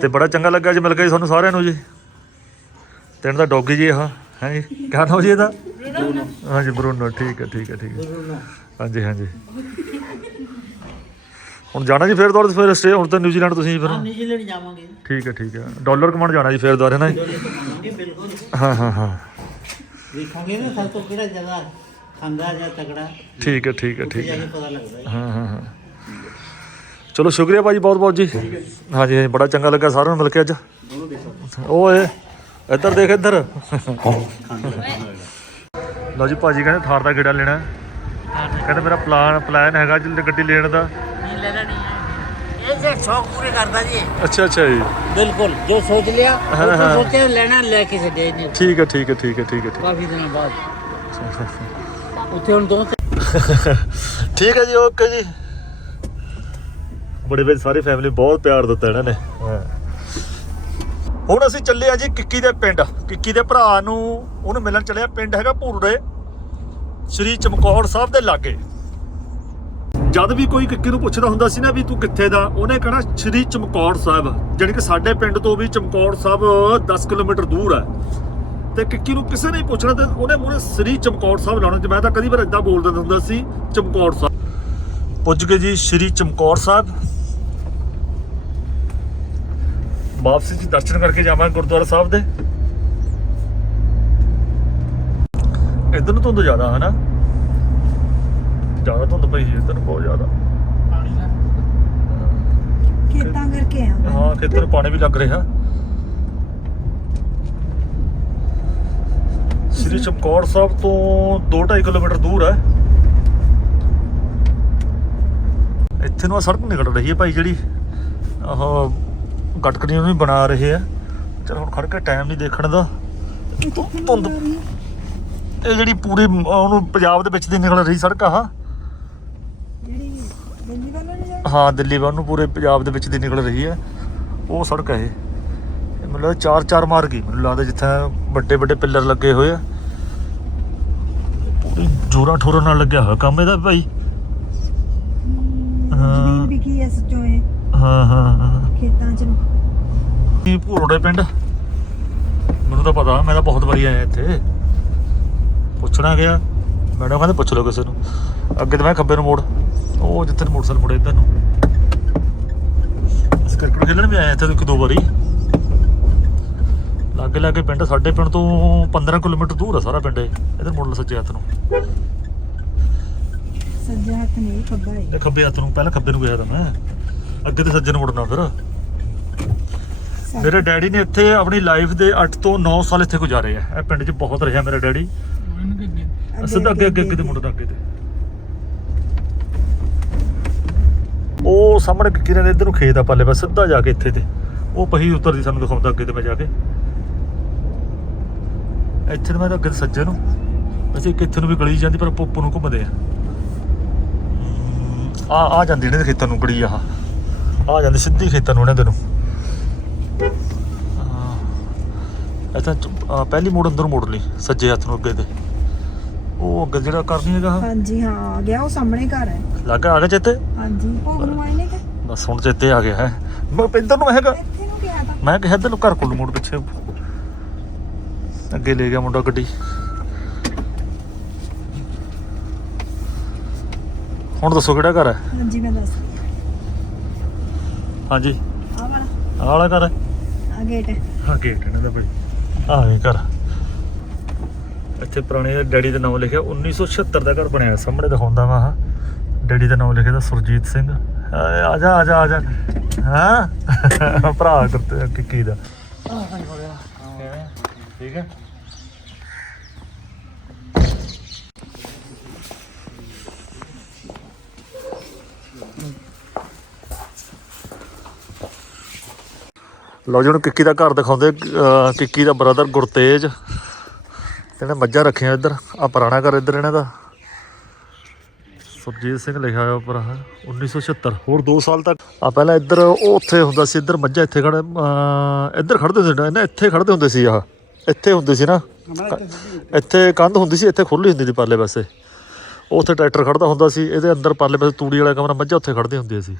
ਤੇ ਬੜਾ ਚੰਗਾ ਲੱਗਾ ਜੀ ਮਿਲ ਕੇ ਤੁਹਾਨੂੰ ਸਾਰਿਆਂ ਨੂੰ ਜੀ। ਤੇ ਇਹਨਾਂ ਦਾ ਡੌਗੀ ਜੀ ਆਹ ਹੈ ਜੀ? ਕਿਆ ਨਾਮ ਜੀ ਇਹਦਾ? ਹਾਂਜੀ ਬਰੂਨੋ। ਠੀਕ ਹੈ ਠੀਕ ਹੈ ਠੀਕ ਹੈ। ਹਾਂਜੀ ਹਾਂਜੀ। ਹੁਣ ਜਾਣਾ ਜੀ ਫੇਰ ਦੁਬਾਰਾ ਫਿਰ ਸਟੇ ਹੁਣ ਤਾਂ ਨਿਊਜ਼ੀਲੈਂਡ ਤੁਸੀਂ ਫਿਰ। ਨਿਊਜ਼ੀਲੈਂਡ ਜਾਵਾਂਗੇ। ਠੀਕ ਹੈ ਠੀਕ ਹੈ। ਡਾਲਰ ਕਮਾਉਣ ਜਾਣਾ ਜੀ ਫੇਰ ਦੁਬਾਰਾ ਨਾ ਹਾਂ ਹਾਂ ਹਾਂ। ਦੇਖਾਂਗੇ ਨਾ ਸਭ ਤੋਂ ਕਿਹੜਾ ਜਗ੍ਹਾ ਖਾਂਦਾ ਜਾਂ ਤਗੜਾ ਠੀਕ ਹੈ ਠੀਕ ਹੈ ਠੀਕ ਹੈ। ਹਾਂ ਹਾਂ ਹਾਂ। ਚਲੋ ਸ਼ੁਕਰੀਆ ਭਾਜੀ ਬਹੁਤ ਬਹੁਤ ਜੀ। ਹਾਂਜੀ ਹਾਂਜੀ ਬੜਾ ਚੰਗਾ ਲੱਗਾ ਸਾਰਿਆਂ ਨੂੰ ਮਿਲ ਕੇ ਅੱਜ। ਓਏ ਇੱਧਰ ਦੇਖ ਇੱਧਰ। ਲਓ ਜੀ ਭਾਜੀ ਕਹਿੰਦੇ ਥਾਰ ਦਾ ਗੇੜਾ ਲੈਣਾ। ਕਹਿੰਦੇ ਮੇਰਾ ਪਲਾਨ ਪਲਾਨ ਹੈਗਾ ਜੀ ਗੱਡੀ ਲੈਣ ਦਾ। ਨਹੀਂ ਲੈਣਾ ਨਹੀਂ ਇਹ ਸਿਰ ਸ਼ੌਕ ਪੂਰੇ ਕਰਦਾ ਜੀ। ਅੱਛਾ ਅੱਛਾ ਜੀ। ਬਿਲਕੁਲ ਜੋ ਸੋਚ ਲਿਆ ਉਹ। ਸੋਚਿਆ ਲੈਣਾ ਲੈ ਕੇ ਛੱਡਿਆ ਇਹਨੇ। ਠੀਕ ਹੈ ਠੀਕ ਹੈ ਠੀਕ ਹੈ ਠੀਕ ਹੈ ਕਾਫੀ ਦਿਨਾਂ ਬਾਅਦ। ਉੱਥੇ ਹੁਣ ਦੋ ਠੀਕ ਹੈ ਜੀ ਓਕੇ ਜੀ। ਬੜੇ ਬੜੇ ਸਾਰੇ ਫੈਮਿਲੀ ਬਹੁਤ ਪਿਆਰ ਦਿੱਤਾ ਇਹਨਾਂ ਨੇ। ਹੁਣ ਅਸੀਂ ਚੱਲੇ ਆ ਜੀ ਕਿੱਕੀ ਦੇ ਪਿੰਡ। ਕਿੱਕੀ ਦੇ ਭਰਾ ਨੂੰ ਉਹਨੂੰ ਮਿਲਣ ਚੱਲੇ ਆ ਪਿੰਡ ਹੈਗਾ ਭੂਰੜੇ, ਸ਼੍ਰੀ ਚਮਕੌਰ ਸਾਹਿਬ ਦੇ ਲਾਗੇ। ਜਦ ਵੀ ਕੋਈ ਕਿੱਕੀ ਨੂੰ ਪੁੱਛਦਾ ਹੁੰਦਾ ਸੀ ਨਾ ਵੀ ਤੂੰ ਕਿੱਥੇ ਦਾ, ਉਹਨੇ ਕਹਣਾ ਸ਼੍ਰੀ ਚਮਕੌਰ ਸਾਹਿਬ। ਜਾਣੀ ਕਿ ਸਾਡੇ ਪਿੰਡ ਤੋਂ ਵੀ ਚਮਕੌਰ ਸਾਹਿਬ 10 ਕਿਲੋਮੀਟਰ ਦੂਰ ਹੈ। ਤੇ ਕਿੱਕੀ ਨੂੰ ਕਿਸੇ ਨੇ ਪੁੱਛਣਾ ਤੇ ਉਹਨੇ ਮੂਰੇ ਸ੍ਰੀ ਚਮਕੌਰ ਸਾਹਿਬ ਲਾਉਣਾ। ਤੇ ਮੈਂ ਤਾਂ ਕਦੀ ਵਾਰ ਇਦਾਂ ਬੋਲ ਦਿੰਦਾ ਹੁੰਦਾ ਸੀ, ਚਮਕੌਰ ਸਾਹਿਬ। ਪੁੱਜ ਗਏ ਜੀ ਸ੍ਰੀ ਚਮਕੌਰ ਸਾਹਿਬ। ਵਾਪਸੀ ਚ ਦਰਸ਼ਨ ਕਰਕੇ ਜਾਵਾਂਗੇ ਗੁਰਦੁਆਰਾ ਸਾਹਿਬ ਦੇ। ਇਧਰ ਨੂੰ ਧੁੰਦ ਜ਼ਿਆਦਾ ਹੈ ਨਾ। ਜ਼ਿਆਦਾ ਧੁੰਦ ਪਈ ਜੀ ਇਧਰ ਬਹੁਤ ਜ਼ਿਆਦਾ। ਖੇਤਾਂ ਕਰਕੇ ਆ ਹਾਂ। ਖੇਤਰ ਨੂੰ ਪਾਣੀ ਵੀ ਲੱਗ ਰਿਹਾ। ਸ੍ਰੀ ਚਮਕੌਰ ਸਾਹਿਬ ਤੋਂ 2.5 ਕਿਲੋਮੀਟਰ ਦੂਰ ਹੈ। ਇੱਥੇ ਨੂੰ ਆਹ ਸੜਕ ਨਿਕਲ ਰਹੀ ਹੈ ਭਾਈ ਜਿਹੜੀ। ਆਹ ਗਟਕੜੀ ਨੂੰ ਵੀ ਬਣਾ ਰਹੇ ਆ। ਚਲ ਹੁਣ ਖੜ ਕੇ ਟਾਈਮ ਨਹੀਂ ਦੇਖਣ ਦਾ। ਧੁੰਦ। ਇਹ ਜਿਹੜੀ ਪੂਰੀ ਉਹਨੂੰ ਪੰਜਾਬ ਦੇ ਵਿੱਚ ਦੀ ਨਿਕਲ ਰਹੀ ਸੜਕ ਆ। ਹਾਂ ਦਿੱਲੀ ਵੱਲ ਨੂੰ ਪੂਰੇ ਪੰਜਾਬ ਦੇ ਵਿੱਚ ਦੀ ਨਿਕਲ ਰਹੀ ਹੈ ਉਹ ਸੜਕ ਹੈ ਇਹ। ਲੱਗਦਾ ਚਾਰ ਚਾਰ ਮਾਰ ਗਈ ਮੈਨੂੰ ਲੱਗਦਾ ਜਿੱਥੇ ਵੱਡੇ ਵੱਡੇ ਪਿੱਲਰ ਲੱਗੇ ਹੋਏ ਆ। ਪੂਰੀ ਜੋਰਾਂ ਠੋਰਾਂ ਨਾਲ ਲੱਗਿਆ ਹੋਇਆ ਕੰਮ ਇਹਦਾ ਭਾਈ। ਹਾਂ। ਜ਼ਮੀਨ ਵਿਕੀ ਐ ਸੱਚੋ ਇਹ। ਹਾਂ ਹਾਂ ਹਾਂ। ਖੇਤਾਂ ਚ ਨੂੰ। ਕੀ ਭੂਰੋੜੇ ਪਿੰਡ। ਮੈਨੂੰ ਤਾਂ ਪਤਾ ਮੈਂ ਤਾਂ ਬਹੁਤ ਵਾਰੀ ਆਇਆ ਇੱਥੇ। ਪੁੱਛਣਾ ਗਿਆ। ਮੈਡਮ ਕਹਿੰਦੇ ਪੁੱਛ ਲਓ ਕਿਸੇ ਨੂੰ। ਅੱਗੇ ਤਾਂ ਮੈਂ ਖੱਬੇ ਨੂੰ ਮੋੜ। ਉਹ ਜਿੱਥੇ ਨੂੰ ਮੋਟਰਸਾਈਕਲ ਮੁੜੇ ਇੱਧਰ ਨੂੰ। ਅਸੀਂ ਕ੍ਰਿਕਟ ਖੇਲਣ ਵੀ ਆਏ ਇੱਥੇ ਇੱਕ ਦੋ ਵਾਰੀ। ਲਾਗੇ ਲਾਗੇ ਪਿੰਡ ਸਾਡੇ ਪਿੰਡ ਤੋਂ 15 ਕਿਲੋਮੀਟਰ ਦੂਰ ਆ ਸਾਰਾ ਪਿੰਡ ਇਹ। ਇੱਧਰ ਮੁੜ ਲਓ ਸੱਜੇ ਹੱਥ ਨੂੰ। ਸੱਜਾ ਹੱਥ ਨਹੀਂ ਖੱਬਾ ਹੈ। ਇਹ ਖੱਬੇ ਹੱਥ ਨੂੰ ਪਹਿਲਾਂ ਖੱਬੇ ਨੂੰ ਗਿਆ ਤਾਂ ਮੈਂ। ਅੱਗੇ ਤੇ ਸੱਜੇ ਨੂੰ ਮੁੜਨਾ ਫਿਰ। ਮੇਰੇ ਡੈਡੀ ਨੇ ਇੱਥੇ ਆਪਣੀ ਲਾਈਫ ਦੇ 8 ਤੋਂ 9 ਸਾਲ ਇੱਥੇ ਗੁਜ਼ਾਰੇ ਆ। ਇਹ ਪਿੰਡ 'ਚ ਬਹੁਤ ਰਿਹਾ ਮੇਰਾ ਡੈਡੀ। ਸਿੱਧਾ ਅੱਗੇ ਅੱਗੇ ਅੱਗੇ ਤੇ ਮੁੜਦਾ ਅੱਗੇ। ਤੇ। ਉਹ ਸਾਹਮਣੇ ਕਿਰੇ ਦੇ ਇੱਧਰ ਨੂੰ ਖੇਤ ਆ ਪੱਲੇ ਬਸ ਸਿੱਧਾ ਜਾ ਕੇ ਇੱਥੇ ਤੇ। ਉਹ ਪਹੀ ਉਤਰਦੀ ਸਾਨੂੰ ਦਿਖਾਉਂਦਾ ਅੱਗੇ ਤੇ ਮੈਂ ਜਾ ਕੇ। ਇੱਥੇ ਮੈਂ ਤਾਂ ਅੱਗੇ ਤੇ ਸੱਜੇ ਨੂੰ ਵੈਸੇ ਇੱਕ ਇੱਥੇ ਨੂੰ ਵੀ ਗਲੀ ਜਾਂਦੀ ਪਰ ਉੱਪਰ ਨੂੰ ਘੁੰਮਦੇ ਆ ਆ ਆ ਜਾਂਦੀ ਨੇ ਖੇਤਾਂ ਨੂੰ ਗੜੀ ਆਹ। ਆ ਜਾਂਦੀ ਸਿੱਧੀ ਖੇਤਾਂ ਨੂੰ ਇਹਨਾਂ ਦੇ ਨੂੰ ਅੱਛਾ ਪਹਿਲੀ ਮੋੜ ਅੰਦਰ ਮੋੜ ਲਈ ਸੱਜੇ ਹੱਥ ਨੂੰ ਅੱਗੇ ਤੇ। ਉਹ ਅੱਗੇ ਜਿਹੜਾ ਕਰਨੀ ਹੈਗਾ ਹਾਂਜੀ ਹਾਂ ਆ ਗਿਆ ਉਹ ਸਾਹਮਣੇ ਘਰ ਹੈ। ਲੱਗਾ ਆ ਗਿਆ ਚੇਤੇ? ਹਾਂਜੀ ਭੋਗ ਨੂੰ ਆਏ ਨੇ ਕਿ? ਬਸ ਹੁਣ ਚੇਤੇ ਆ ਗਿਆ ਹੈ। ਮੈਂ ਇੱਧਰ ਨੂੰ ਹੈਗਾ। ਇੱਥੇ ਨੂੰ ਗਿਆ ਤਾਂ। ਮੈਂ ਕਿਹਾ ਇੱਧਰ ਨੂੰ ਘਰ ਕੋਲ ਮੋੜ ਪਿੱਛੇ। ਅੱਗੇ ਲੈ ਗਿਆ ਮੁੰਡਾ ਗੱਡੀ। ਹੁਣ ਦੱਸੋ ਕਿਹੜਾ ਘਰ ਹੈ? ਹਾਂਜੀ ਮੈਂ ਦੱਸ ਹਾਂਜੀ। ਆ ਵਾਲਾ। ਆਹ ਵਾਲਾ ਘਰ ਹੈ? ਆ ਗੇਟ ਹੈ। ਹਾਂ ਗੇਟ ਇਹਨਾਂ ਦਾ ਬਈ। ਆਹ ਇਹ ਘਰ। ਇੱਥੇ ਪੁਰਾਣੇ ਡੈਡੀ ਦਾ ਨਾਮ ਲਿਖਿਆ 1976 ਦਾ ਘਰ ਬਣਿਆ ਸਾਹਮਣੇ ਦਿਖਾਉਂਦਾ ਵਾ ਆਹ। ਡੈਡੀ ਦਾ ਨਾਮ ਲਿਖਿਆ ਦਾ ਸੁਰਜੀਤ ਸਿੰਘ। ਆਏ ਆ ਜਾ ਆ ਜਾ ਆ ਜਾ। ਹਾਂ? ਭਰਾ ਕਰਤੇ ਕਿੱਕੀ ਦਾ। ਹੋ ਠੀਕ ਹੈ? ਲਓ ਜੀ, ਹੁਣ ਕਿੱਕੀ ਦਾ ਘਰ ਦਿਖਾਉਂਦੇ, ਅਹ, ਕਿੱਕੀ ਦਾ ਬ੍ਰਦਰ ਗੁਰਤੇਜ। ਇਹਨੇ ਮੱਝਾਂ ਰੱਖੀਆਂ ਇੱਧਰ ਆ ਪੁਰਾਣਾ ਘਰ ਇੱਧਰ ਇਹਨਾਂ ਦਾ। ਸੁਰਜੀਤ ਸਿੰਘ ਲਿਖਿਆ ਹੋਇਆ ਉੱਪਰ ਆਹ 1976 ਹੋਰ 2 ਸਾਲ ਤੱਕ। ਆ ਪਹਿਲਾਂ ਇੱਧਰ ਉਹ ਉੱਥੇ ਹੁੰਦਾ ਸੀ, ਇੱਧਰ ਮੱਝਾਂ ਇੱਥੇ ਖੜੇ ਅਹ, ਇੱਧਰ ਖੜਦੇ ਸੀ ਨਾ, ਇਹਨਾਂ ਇੱਥੇ ਖੜਦੇ ਹੁੰਦੇ ਸੀ ਆਹ, ਇੱਥੇ ਹੁੰਦੇ ਸੀ ਨਾ। ਇੱਥੇ ਕੰਧ ਹੁੰਦੀ ਸੀ, ਇੱਥੇ ਖੁੱਲੀ ਹੁੰਦੀ ਸੀ ਪਰਲੇ ਪਾਸੇ। ਉਹ ਉੱਥੇ ਟਰੈਕਟਰ ਖੜਦਾ ਹੁੰਦਾ ਸੀ, ਇਹਦੇ ਅੰਦਰ ਪਰਲੇ ਪਾਸੇ ਤੂੜੀ ਵਾਲਾ ਕਮਰਾ, ਮੱਝਾਂ ਉੱਥੇ ਖੜਦੇ ਹੁੰਦੀਆਂ ਸੀ।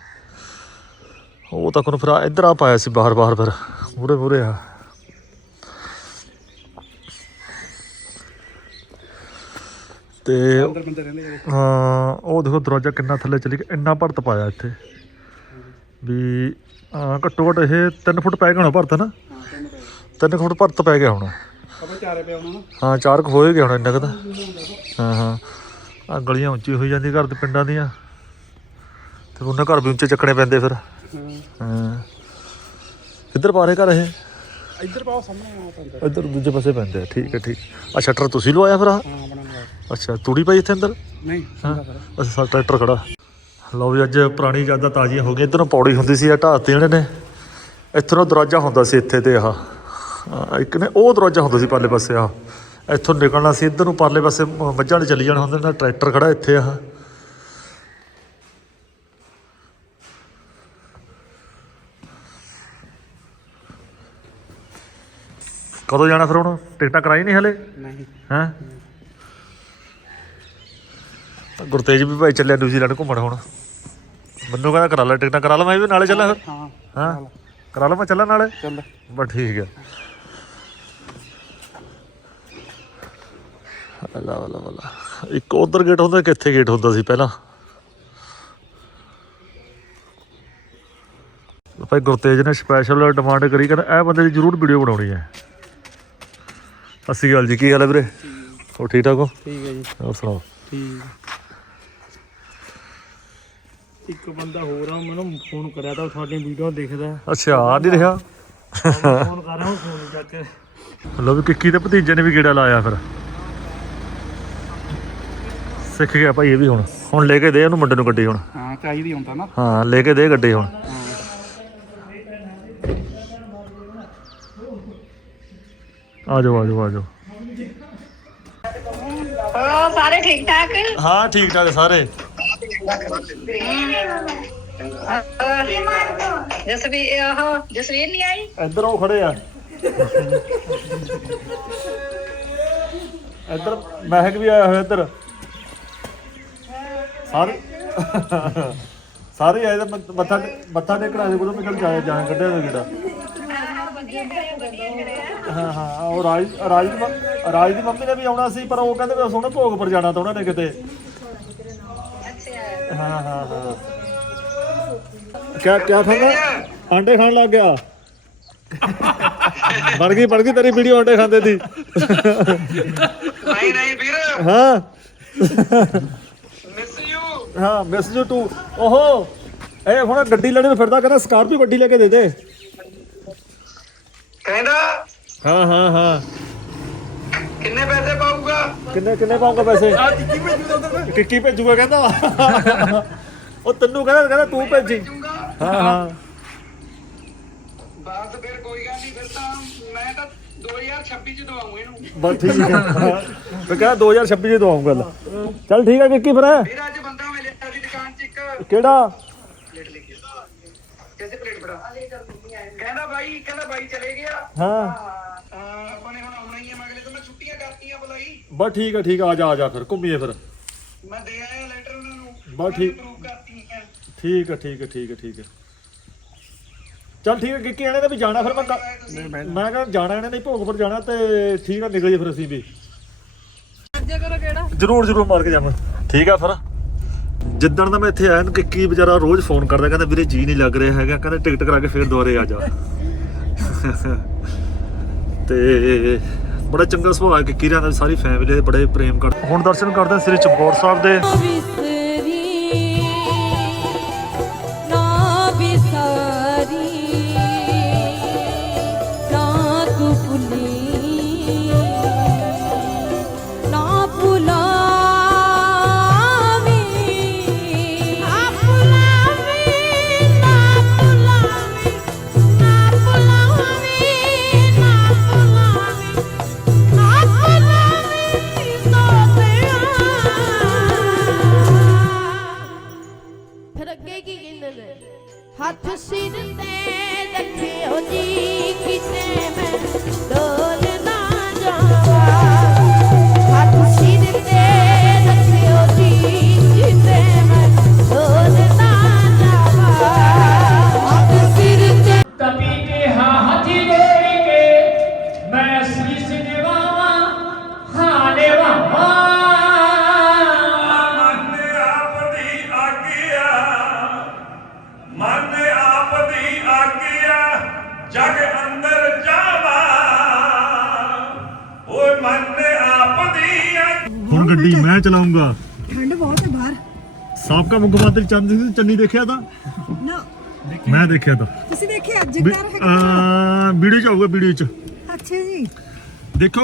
ਉਹ ਤੱਕ ਨੂੰ ਫਿਰ ਇੱਧਰ ਆ ਪਾਇਆ ਸੀ ਬਾਹਰ ਬਾਹਰ ਫਿਰ। ਮੂਰੇ ਮੂਰੇ ਆ। ਤੇ ਹਾਂ ਉਹ ਦੇਖੋ ਦਰਵਾਜ਼ਾ ਕਿੰਨਾ ਥੱਲੇ ਚਲੀ ਗਿਆ ਇੰਨਾ ਭਰਤ ਪਾਇਆ ਇੱਥੇ। ਵੀ ਹਾਂ, ਘੱਟੋ ਘੱਟ ਇਹ 3 ਫੁੱਟ ਪੈ ਗਿਆ ਹੋਣਾ ਭਰਤ ਨਾ 3 ਫੁੱਟ ਭਰਤ ਪੈ ਗਿਆ ਹੋਣਾ। ਹਾਂ ਚਾਰ ਕੁ ਹੋਏ ਗਿਆ ਹੋਣਾ ਇੰਨਾ ਕੁ ਤਾਂ। ਹਾਂ ਹਾਂ। ਆ ਗਲੀਆਂ ਉੱਚੀ ਹੋਈ ਜਾਂਦੀ ਘਰ ਦੇ ਪਿੰਡਾਂ ਦੀਆਂ। ਤੇ ਉਹਨਾਂ ਘਰ ਵੀ ਉੱਚੇ ਚੱਕਣੇ ਪੈਂਦੇ ਫਿਰ। ਹਾਂ। ਕਿੱਧਰ ਪਾ ਰਹੇ ਘਰ ਇਹ? ਇੱਧਰ ਪਾਓ ਸਾਹਮਣੇ ਆ ਪੈਂਦਾ। ਇੱਧਰ ਦੂਜੇ ਪਾਸੇ ਪੈਂਦੇ ਆ ਠੀਕ ਹੈ ਠੀਕ। ਆ ਸ਼ਟਰ ਤੁਸੀਂ ਲਵਾਇਆ ਫਿਰ ਆਹ? ਹਾਂ ਬਣਾ ਅੱਛਾ ਤੂੜੀ ਪਈ ਇੱਥੇ ਅੰਦਰ? ਨਹੀਂ ਹਾਂ। ਅੱਛਾ ਸਾਡਾ ਟਰੈਕਟਰ ਖੜਾ। ਲਓ ਵੀ ਅੱਜ ਪੁਰਾਣੀ ਯਾਦਾਂ ਤਾਜ਼ੀਆਂ ਹੋ ਗਈਆਂ। ਇੱਧਰੋਂ ਪੌੜੀ ਹੁੰਦੀ ਸੀ ਆ ਢਾਤੇ ਜਿਹੜੇ ਨੇ ਇੱਥੋਂ ਨਾ ਦਰਵਾਜ਼ਾ ਹੁੰਦਾ ਸੀ ਇੱਥੇ ਤੇ ਆਹ। ਆਹ ਇੱਕ ਨੇ ਉਹ ਦਰਵਾਜ਼ਾ ਹੁੰਦਾ ਸੀ ਪਰਲੇ ਪਾਸੇ ਆ ਇੱਥੋਂ ਨਿਕਲਣਾ ਸੀ ਇੱਧਰ ਨੂੰ ਪਰਲੇ ਪਾਸੇ ਮ- ਮੱਝਾਂ ਨੇ ਚਲੀ ਜਾਣਾ ਹੁੰਦਾ ਨਾ ਟਰੈਕਟਰ ਖੜਾ ਇੱਥੇ ਆਹ। ਕਦੋਂ ਜਾਣਾ ਫਿਰ ਹੁਣ? ਟਿਕਟਾਂ ਕਰਾਈ ਨਹੀਂ ਹਲੇ? ਨਹੀਂ। ਹੈਂ? ਗੁਰਤੇਜ ਵੀ ਭਾਈ ਚੱਲਿਆ ਨਿਊਜ਼ੀਲੈਂਡ ਘੁੰਮਣ ਹੁਣ। ਮੈਨੂੰ ਕਹਿੰਦਾ ਕਰਾ ਲੈ ਟਿਕਟਾਂ ਕਰਾ ਲਾ ਮੈਂ ਵੀ ਨਾਲੇ ਚੱਲਾਂ ਫਿਰ। ਹਾਂ ਹਾਂ? ਕਰਾ ਲਾ। ਮੈਂ ਚੱਲਾਂ ਨਾਲੇ? ਚੱਲ। ਬਸ ਠੀਕ ਹੈ ਲਾ ਲਾ ਲਾ ਇੱਕ ਉਧਰ ਗੇਟ ਹੁੰਦਾ ਕਿੱਥੇ ਗੇਟ ਹੁੰਦਾ ਸੀ ਪਹਿਲਾਂ। ਭਾਈ ਗੁਰਤੇਜ ਨੇ ਸਪੈਸ਼ਲ ਡਿਮਾਂਡ ਕਰੀ ਕਿ ਇਹ ਬੰਦੇ ਦੀ ਜ਼ਰੂਰ ਵੀਡੀਓ ਬਣਾਉਣੀ ਹੈ। ਸਤਿ ਸ਼੍ਰੀ ਅਕਾਲ ਜੀ ਕੀ ਹਾਲ ਹੈ ਵੀਰੇ? ਹੋ ਠੀਕ ਠਾਕ ਹੋ? ਠੀਕ ਹੈ ਜੀ। ਹੋਰ ਸੁਣਾਓ? ਠੀਕ। ਇੱਕ ਬੰਦਾ ਹੋਰ ਆ ਮੈਨੂੰ ਫੋਨ ਕਰਿਆ ਤਾਂ ਤੁਹਾਡੀ ਵੀਡੀਓ ਦੇਖਦਾ। ਅੱਛਾ ਆ ਨਹੀਂ ਰਿਹਾ ਫੋਨ ਕਰ ਰਿਹਾ ਫੋਨ ਚੱਕ ਕੇ ਲੋ ਵੀ ਕਿੱਕੀ ਦੇ ਭਤੀਜੇ ਨੇ ਵੀ ਗੇੜਾ ਲਾਇਆ ਫਿਰ। ਸਿੱਖ ਗਿਆ ਭਾਈ ਇਹ ਵੀ ਹੁਣ। ਹੁਣ ਲੈ ਕੇ ਦੇ ਉਹਨੂੰ ਮੁੰਡੇ ਨੂੰ ਗੱਡੀ ਹੁਣ। ਹਾਂ ਚਾਹੀਦੀ ਹੁੰਦਾ ਨਾ। ਹਾਂ ਲੈ ਕੇ ਦੇ ਗੱਡੀ ਹੁਣ। ਆ ਜਾਓ ਆ ਜਾਓ ਆ ਜਾਓ ਹੋਰ ਸਾਰੇ ਠੀਕ ਠਾਕ? ਹਾਂ ਠੀਕ ਠਾਕ ਸਾਰੇ। ਜਸਵੀਰ ਆਹੋ ਜਸਵੀਰ ਨਹੀਂ ਆਈ? ਇੱਧਰ ਉਹ ਖੜੇ ਆ। ਇੱਧਰ ਮਹਿਕ ਵੀ ਆਇਆ ਹੋਇਆ ਇੱਧਰ। ਸਾਰੇ ਸਾਰੇ ਆਏ ਤੇ ਮੱਥ- ਮੱਥਾ ਟੇਕਣਾ ਦੇ ਕੋਲ ਮੈਂ ਕੱਲ ਜਾਇਆ ਜਾਣ ਕੱਢਿਆ ਹੋਇਆ ਗੇੜਾ ਹਾਂ ਹਾਂ ਉਹ ਰਾਜ ਰਾਜ ਦੀ ਮ- ਰਾਜ ਦੀ ਮੰਮੀ ਨੇ ਵੀ ਆਉਣਾ ਸੀ ਪਰ ਉਹ ਕਹਿੰਦੇ ਵੀ ਸੋਹਣੇ ਭੋਗ ਪਰ ਜਾਣਾ ਤਾਂ ਉਹਨਾਂ ਨੇ ਕਿਤੇ। ਹਾਂ ਹਾਂ ਹਾਂ। ਕਿਆ ਕਿਆ ਖਾਂਦਾ ਆਂਡੇ ਖਾਣ ਲੱਗ ਗਿਆ। ਬਣ ਗਈ ਬਣ ਗਈ ਤੇਰੀ ਵੀਡੀਓ ਆਂਡੇ ਖਾਂਦੇ ਦੀ। ਨਹੀਂ ਨਹੀਂ ਵੀਰ। ਹਾਂ। ਮਿਸ ਯੂ ਹਾਂ ਮਿਸ ਯੂ ਟੂ ਓਹੋ ਇਹ ਹੁਣ ਗੱਡੀ ਲੈਣੇ ਨੂੰ ਫਿਰਦਾ ਕਹਿੰਦਾ ਸਕਾਰਪੀਓ ਗੱਡੀ ਲੈ ਕੇ ਦੇ ਦੇ। ਕਹਿੰਦਾ ਹਾਂ ਹਾਂ ਹਾਂ। ਕਿੰਨੇ ਪੈਸੇ ਪਾਊਗਾ? ਕਿੰਨੇ ਕਿੰਨੇ ਪਾਉਂਗਾ ਪੈਸੇ? ਕਿੱਕੀ ਭੇਜੂਗਾ ਕਹਿੰਦਾ। ਉਹ ਤੈਨੂੰ ਕਹਿੰਦਾ ਕਹਿੰਦਾ ਤੂੰ ਭੇਜੀ। ਹਾਂ ਹਾਂ। ਬਸ ਫਿਰ ਕੋਈ ਗੱਲ ਨਹੀਂ ਫਿਰ ਤਾਂ ਮੈਂ ਤਾਂ 2026 ਚ ਦਵਾਉਂ ਇਹਨੂੰ। ਬਸ ਠੀਕ ਹੈ। ਮੈਂ ਕਹਿੰਦਾ 2026 ਚ ਦਵਾਉਂਗਾ ਗੱਲ। ਚੱਲ ਠੀਕ ਹੈ ਕਿੱਕੀ ਫਿਰ। ਫਿਰ ਅੱਜ ਬੰਦਾ ਮਿਲਿਆ ਸੀ ਦੁਕਾਨ 'ਚ ਇੱਕ। ਕਿਹੜਾ? ਪਲੇਟ ਲੈ ਕੇ ਕਿਸੇ ਪਲੇਟ ਫੜਾ? ਕਹਿੰਦਾ ਬਾਈ ਕਹਿੰਦਾ ਬਾਈ ਚਲੇ ਗਿਆ। ਹਾਂ। ਆਪਾਂ ਨੇ ਹੁਣ ਆਉਣਾ ਹੀ ਹੈ ਮੈਂ ਅਗਲੇ ਤੋਂ ਮੈਂ ਛੁੱਟੀਆਂ ਕਰਤੀਆਂ ਬੁਲਾਈ ਬਸ ਠੀਕ ਹੈ ਠੀਕ ਆ ਜਾ ਆ ਜਾ ਫਿਰ ਘੁੰਮੀਏ ਫਿਰ। ਮੈਂ ਦੇ ਆਇਆ ਲੈਟਰ ਉਹਨਾਂ ਨੂੰ ਬਸ ਠੀਕ। ਪ੍ਰੂਵ ਕਰਤੀਆਂ। ਠੀਕ ਹੈ ਠੀਕ ਹੈ ਠੀਕ ਹੈ ਠੀਕ ਹੈ ਚੱਲ ਠੀਕ ਹੈ ਕਿੱਕੀ ਇਹਨੇ ਤਾਂ ਵੀ ਜਾਣਾ ਫਿਰ ਮੈਂ ਕ- ਮੈਂ ਕਹਿੰਦਾ ਜਾਣਾ ਇਹਨੇ ਨਹੀਂ ਭੋਗ ਪਰ ਜਾਣਾ ਤੇ ਠੀਕ ਹੈ ਨਿਕਲੀਏ ਫਿਰ ਅਸੀਂ ਵੀ। ਅੱਜ ਕਰੋ ਕਿਹੜਾ? ਜਰੂਰ ਜਰੂਰ ਮਾਰ ਕੇ ਜਾਵਾਂ। ਠੀਕ ਆ ਫਿਰ। ਜਿੱਦਣ ਦਾ ਮੈਂ ਇੱਥੇ ਆਇਆ ਨਾ ਕਿੱਕੀ ਵਿਚਾਰਾ ਰੋਜ਼ ਫੋਨ ਕਰਦਾ ਕਹਿੰਦਾ ਵੀਰੇ ਜੀ ਨਹੀਂ ਲੱਗ ਰਿਹਾ ਹੈਗਾ ਕਹਿੰਦਾ ਟਿਕਟ ਕਰਾ ਕੇ ਫੇਰ ਦੁਬਾਰੇ ਆ ਜਾ। ਤੇ ਬੜਾ ਚੰਗਾ ਸੁਭਾਅ ਹੈ ਕਿੱਕੀ ਦਾ ਸਾਰੀ ਫੈਮਿਲੀ ਦੇ ਬੜੇ ਪ੍ਰੇਮ ਕਰਦੇ ਹੁਣ ਦਰਸ਼ਨ ਕਰਦੇ ਸ੍ਰੀ ਚਮਕੌਰ ਸਾਹਿਬ ਦੇ। ਸਾਬਕਾ ਮੁੱਖ ਮੰਤਰੀ ਚੰਦ ਸਿੰਘ ਦੀ ਚੰਨੀ ਦੇਖਿਆ ਤਾਂ? ਨਾ। ਮੈਂ ਦੇਖਿਆ ਤਾਂ। ਤੁਸੀਂ ਦੇਖਿਆ ਜਗਦਾਰ ਹੈਗਾ ਅਹ ਵੀਡੀਓ ਚ ਆਊਗਾ ਵੀਡੀਓ ਚ। ਅੱਛਾ ਜੀ। ਦੇਖੋ